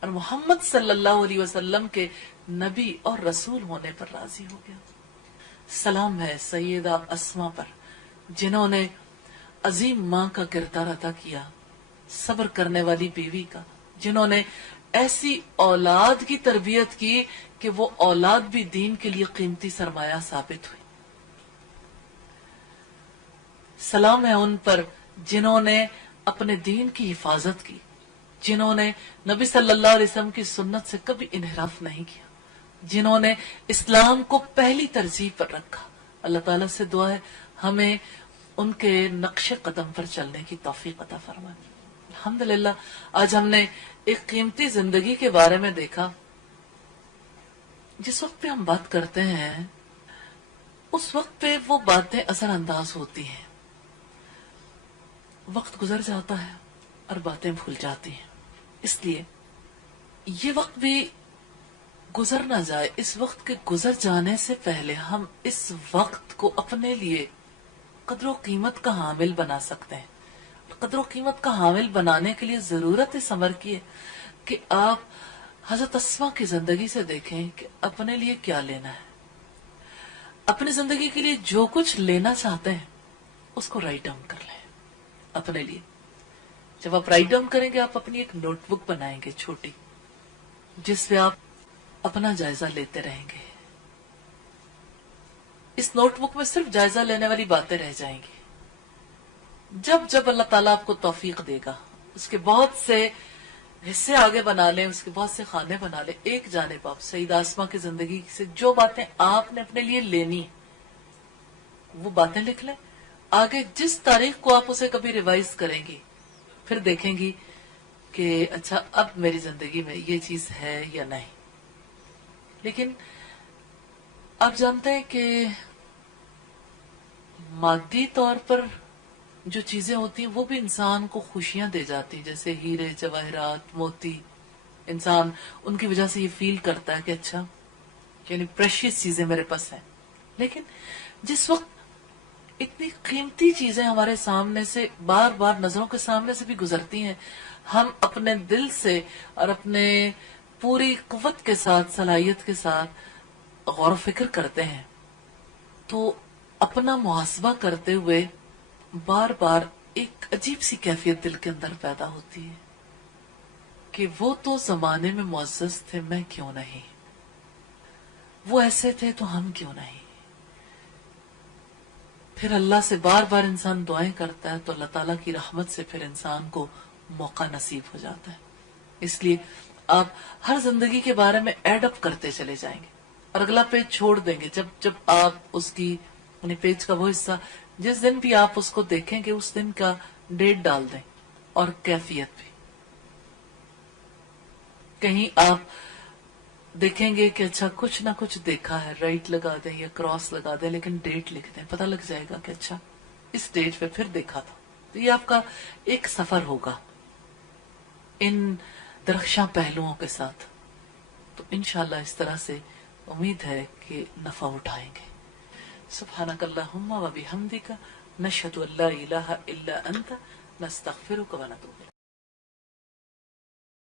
اور محمد صلی اللہ علیہ وسلم کے نبی اور رسول ہونے پر راضی ہو گیا. سلام ہے سیدہ اسما پر جنہوں نے عظیم ماں کا کردار ادا کیا، صبر کرنے والی بیوی کا، جنہوں نے ایسی اولاد کی تربیت کی کہ وہ اولاد بھی دین کے لیے قیمتی سرمایہ ثابت ہوئی. سلام ہے ان پر جنہوں نے اپنے دین کی حفاظت کی، جنہوں نے نبی صلی اللہ علیہ وسلم کی سنت سے کبھی انحراف نہیں کیا، جنہوں نے اسلام کو پہلی ترجیح پر رکھا. اللہ تعالیٰ سے دعا ہے ہمیں ان کے نقش قدم پر چلنے کی توفیق عطا فرمائے. الحمدللہ آج ہم نے ایک قیمتی زندگی کے بارے میں دیکھا. جس وقت پہ ہم بات کرتے ہیں اس وقت پہ وہ باتیں اثر انداز ہوتی ہیں، وقت گزر جاتا ہے اور باتیں بھول جاتی ہیں. اس لیے یہ وقت بھی گزر نہ جائے. اس وقت کے گزر جانے سے پہلے ہم اس وقت کو اپنے لیے قدر و قیمت کا حامل بنا سکتے ہیں. قدر و قیمت کا حامل بنانے کے لیے ضرورت اس عمر کی ہے کہ آپ حضرت اسما کی زندگی سے دیکھیں کہ اپنے لیے کیا لینا ہے. اپنی زندگی کے لیے جو کچھ لینا چاہتے ہیں اس کو رائٹ ڈاؤن کر لیں. اپنے لیے جب آپ رائٹ ڈاؤن کریں گے آپ اپنی ایک نوٹ بک بنائیں گے چھوٹی، جس پہ آپ اپنا جائزہ لیتے رہیں گے. اس نوٹ بک میں صرف جائزہ لینے والی باتیں رہ جائیں گی. جب جب اللہ تعالیٰ آپ کو توفیق دے گا، اس کے بہت سے حصے آگے بنا لیں، اس کے بہت سے خانے بنا لیں. ایک جانب آپ سعید آسما کی زندگی سے جو باتیں آپ نے اپنے لیے لینی وہ باتیں لکھ لیں. آگے جس تاریخ کو آپ اسے کبھی ریوائز کریں گی پھر دیکھیں گی کہ اچھا اب میری زندگی میں یہ چیز ہے یا نہیں. لیکن آپ جانتے ہیں کہ مادی طور پر جو چیزیں ہوتی ہیں وہ بھی انسان کو خوشیاں دے جاتی ہیں، جیسے ہیرے جواہرات موتی. انسان ان کی وجہ سے یہ فیل کرتا ہے کہ اچھا یعنی پریشیس چیزیں میرے پاس ہیں. لیکن جس وقت اتنی قیمتی چیزیں ہمارے سامنے سے بار بار نظروں کے سامنے سے بھی گزرتی ہیں، ہم اپنے دل سے اور اپنے پوری قوت کے ساتھ صلاحیت کے ساتھ غور و فکر کرتے ہیں تو اپنا محاسبہ کرتے ہوئے بار بار ایک عجیب سی کیفیت دل کے اندر پیدا ہوتی ہے کہ وہ تو زمانے میں معزز تھے، میں کیوں نہیں؟ وہ ایسے تھے تو ہم کیوں نہیں؟ پھر اللہ سے بار بار انسان دعائیں کرتا ہے تو اللہ تعالیٰ کی رحمت سے پھر انسان کو موقع نصیب ہو جاتا ہے. اس لیے آپ ہر زندگی کے بارے میں ایڈ اپ کرتے چلے جائیں گے اور اگلا پیج چھوڑ دیں گے جب جب آپ اس کی یعنی پیج کا وہ حصہ جس دن بھی آپ اس کو دیکھیں گے اس دن کا ڈیٹ ڈال دیں اور کیفیت بھی. کہیں آپ دیکھیں گے کہ اچھا کچھ نہ کچھ دیکھا ہے، رائٹ لگا دیں یا کراس لگا دیں لیکن ڈیٹ لکھ دیں، پتہ لگ جائے گا کہ اچھا اس ڈیٹ پہ پھر دیکھا تھا. تو یہ آپ کا ایک سفر ہوگا ان درخشاں پہلوؤں کے ساتھ. تو انشاءاللہ اس طرح سے امید ہے کہ نفع اٹھائیں گے. سبحانک اللہم و بحمدک نشہد ان لا الہ الا انت نستغفرک و نتوب الیک.